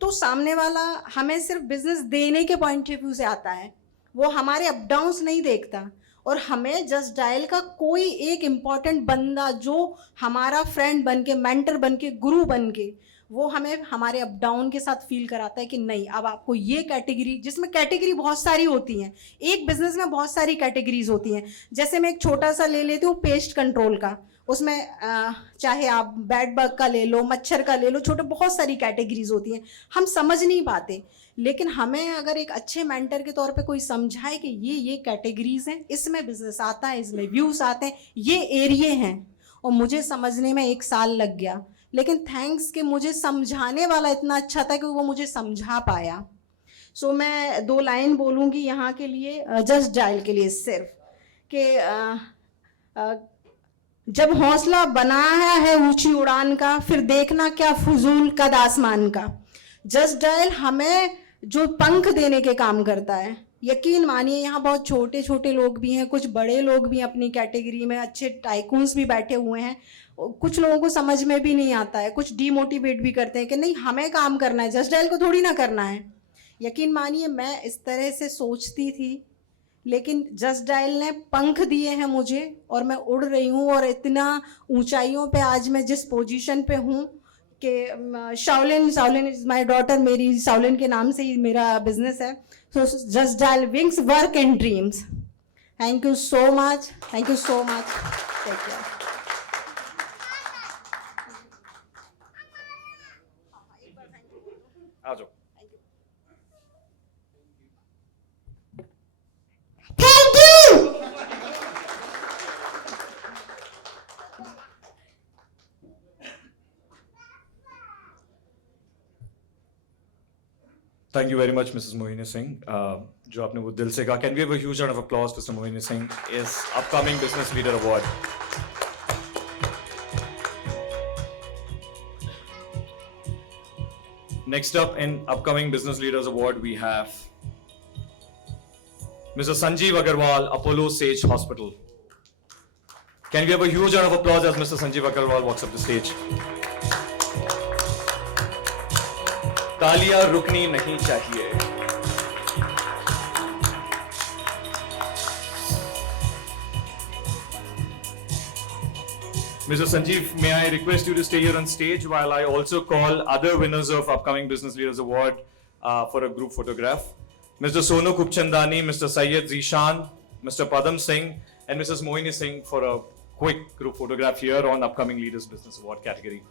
तो सामने वाला हमें सिर्फ बिजनेस देने के पॉइंट ऑफ व्यू से आता है, वो हमारे अप डाउन्स नहीं देखता। और हमें जस्ट डायल का कोई एक इम्पॉर्टेंट बंदा जो हमारा फ्रेंड बन के, मेंटर बन के, गुरु बन के, वो हमें हमारे अप डाउन के साथ फील कराता है कि नहीं, अब आपको ये कैटेगरी, जिसमें कैटेगरी बहुत सारी होती हैं, एक बिजनेस में बहुत सारी कैटेगरीज होती हैं। जैसे मैं एक छोटा सा ले लेती हूँ पेस्ट कंट्रोल का, उसमें चाहे आप बेड बग का ले लो, मच्छर का ले लो, छोटे बहुत सारी कैटेगरीज होती हैं, हम समझ नहीं पाते। लेकिन हमें अगर एक अच्छे मेंटर के तौर पे कोई समझाए कि ये कैटेगरीज हैं, इसमें बिजनेस आता है, इसमें व्यूज आते हैं, ये एरिए हैं, और मुझे समझने में 1 साल लग गया, लेकिन थैंक्स कि मुझे समझाने वाला इतना अच्छा था कि वो मुझे समझा पाया। सो मैं 2 लाइन बोलूँगी यहाँ के लिए, जस्ट डायल के लिए सिर्फ, कि जब हौसला बनाया है ऊंची उड़ान का, फिर देखना क्या फजूल कद आसमान का। जस्ट डायल हमें जो पंख देने के काम करता है, यकीन मानिए यहाँ बहुत छोटे छोटे लोग भी हैं, कुछ बड़े लोग भी अपनी कैटेगरी में, अच्छे टाइकून्स भी बैठे हुए हैं, कुछ लोगों को समझ में भी नहीं आता है, कुछ डीमोटिवेट भी करते हैं कि नहीं हमें काम करना है, जस्ट डायल को थोड़ी ना करना है। यकीन मानिए मैं इस तरह से सोचती थी, लेकिन जस्ट डायल ने पंख दिए हैं मुझे, और मैं उड़ रही हूँ, और इतना ऊंचाइयों पे आज मैं जिस पोजीशन पे हूँ कि शाओलिन इज़ माय डॉटर, मेरी शाओलिन के नाम से ही मेरा बिजनेस है। So Justdial wings work and dreams. Thank you so much, thank you so much, take care. आ जाओ। Thank you very much, Mrs. Mohini Singh. जो आपने वो दिल से कहा. Can we have a huge round of applause for Mr. Mohini Singh, is upcoming Business Leader Award. Next up in upcoming Business Leaders Award, we have Mr. Sanjeev Agarwal, Apollo Sage Hospital. Can we have a huge round of applause as Mr. Sanjeev Agarwal walks up the stage? तालियां रुकनी नहीं चाहिए. Mr. Sanjeev, may I request you to stay here on stage while I also call other winners of upcoming Business Leaders Award for a group photograph. Mr. Sonu Kupchandani, Mr. Syed Zishan, Mr. Padam Singh, and Mrs. Mohini Singh for a quick group photograph here on upcoming Leaders Business Award category.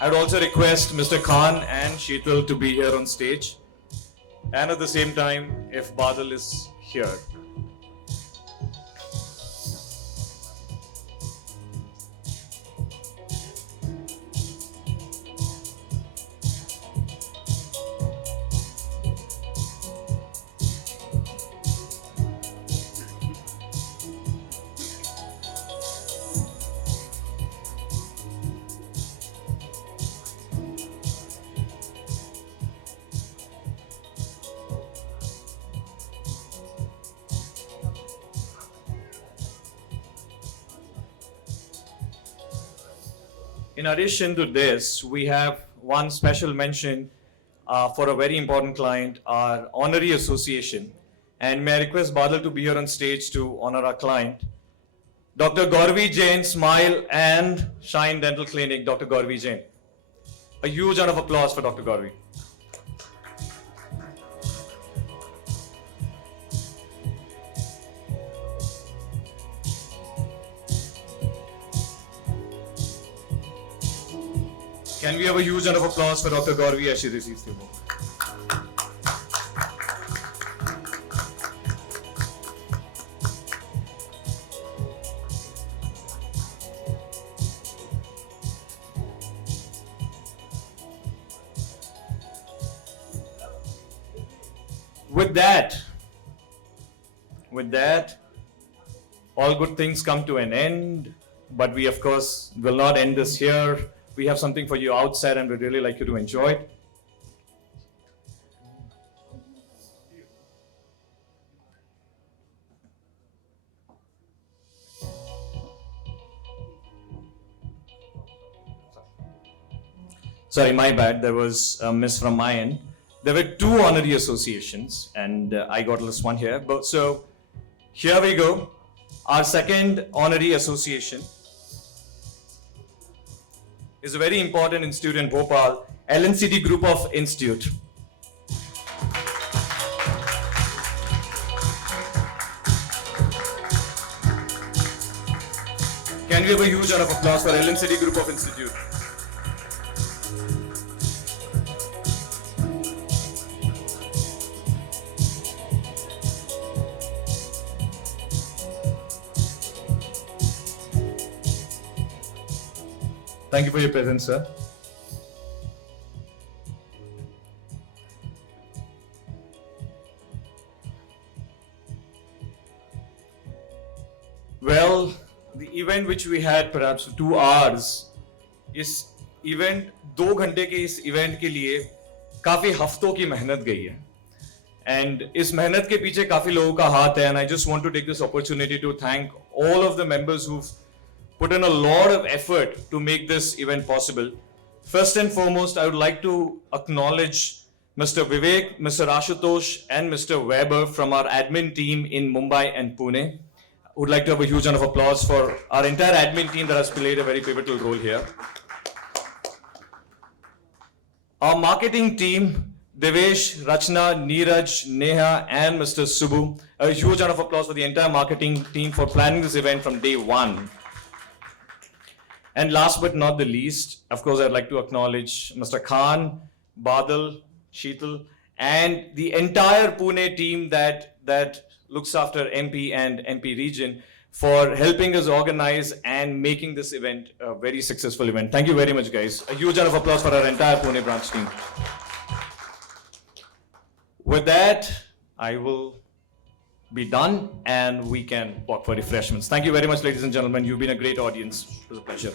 I would also request Mr. Khan and Sheetal to be here on stage, and at the same time, if Badal is here. In addition to this, we have one special mention for a very important client, our honorary association. And may I request Badal to be here on stage to honor our client. Dr. Gauravi Jain, Smile and Shine Dental Clinic, Dr. Gauravi Jain. A huge round of applause for Dr. Gauravi. Can we have a huge round of applause for Dr. Gauravi as she receives the award? With that, all good things come to an end, but we of course will not end this here. We have something for you outside and we'd really like you to enjoy it. Sorry, my bad. There was a miss from my end. There were two honorary associations, and I got this one here. But so here we go. Our second honorary association is a very important institute in Bhopal, LNCT Group of Institute. Can we have a huge round of applause for LNCT Group of Institute? Thank you for your presence, sir. Well, the event which we had perhaps 2 hours, इस event 2 घंटे के इस event के लिए काफी हफ्तों की मेहनत गई है, and इस मेहनत के पीछे काफी लोगों का हाथ है, and I just want to take this opportunity to thank all of the members who've put in a lot of effort to make this event possible. First and foremost, I would like to acknowledge Mr. Vivek, Mr. Ashutosh, and Mr. Weber from our admin team in Mumbai and Pune. Would like to have a huge round of applause for our entire admin team that has played a very pivotal role here. Our marketing team, Devesh, Rachna, Neeraj, Neha, and Mr. Subbu. A huge round of applause for the entire marketing team for planning this event from day one. And last but not the least, of course, I'd like to acknowledge Mr. Khan, Badal, Sheetal, and the entire Pune team that looks after MP and MP region for helping us organize and making this event a very successful event. Thank you very much, guys. A huge round of applause for our entire Pune branch team. With that, I will be done and we can walk for refreshments. Thank you very much, ladies and gentlemen. You've been a great audience. It was a pleasure.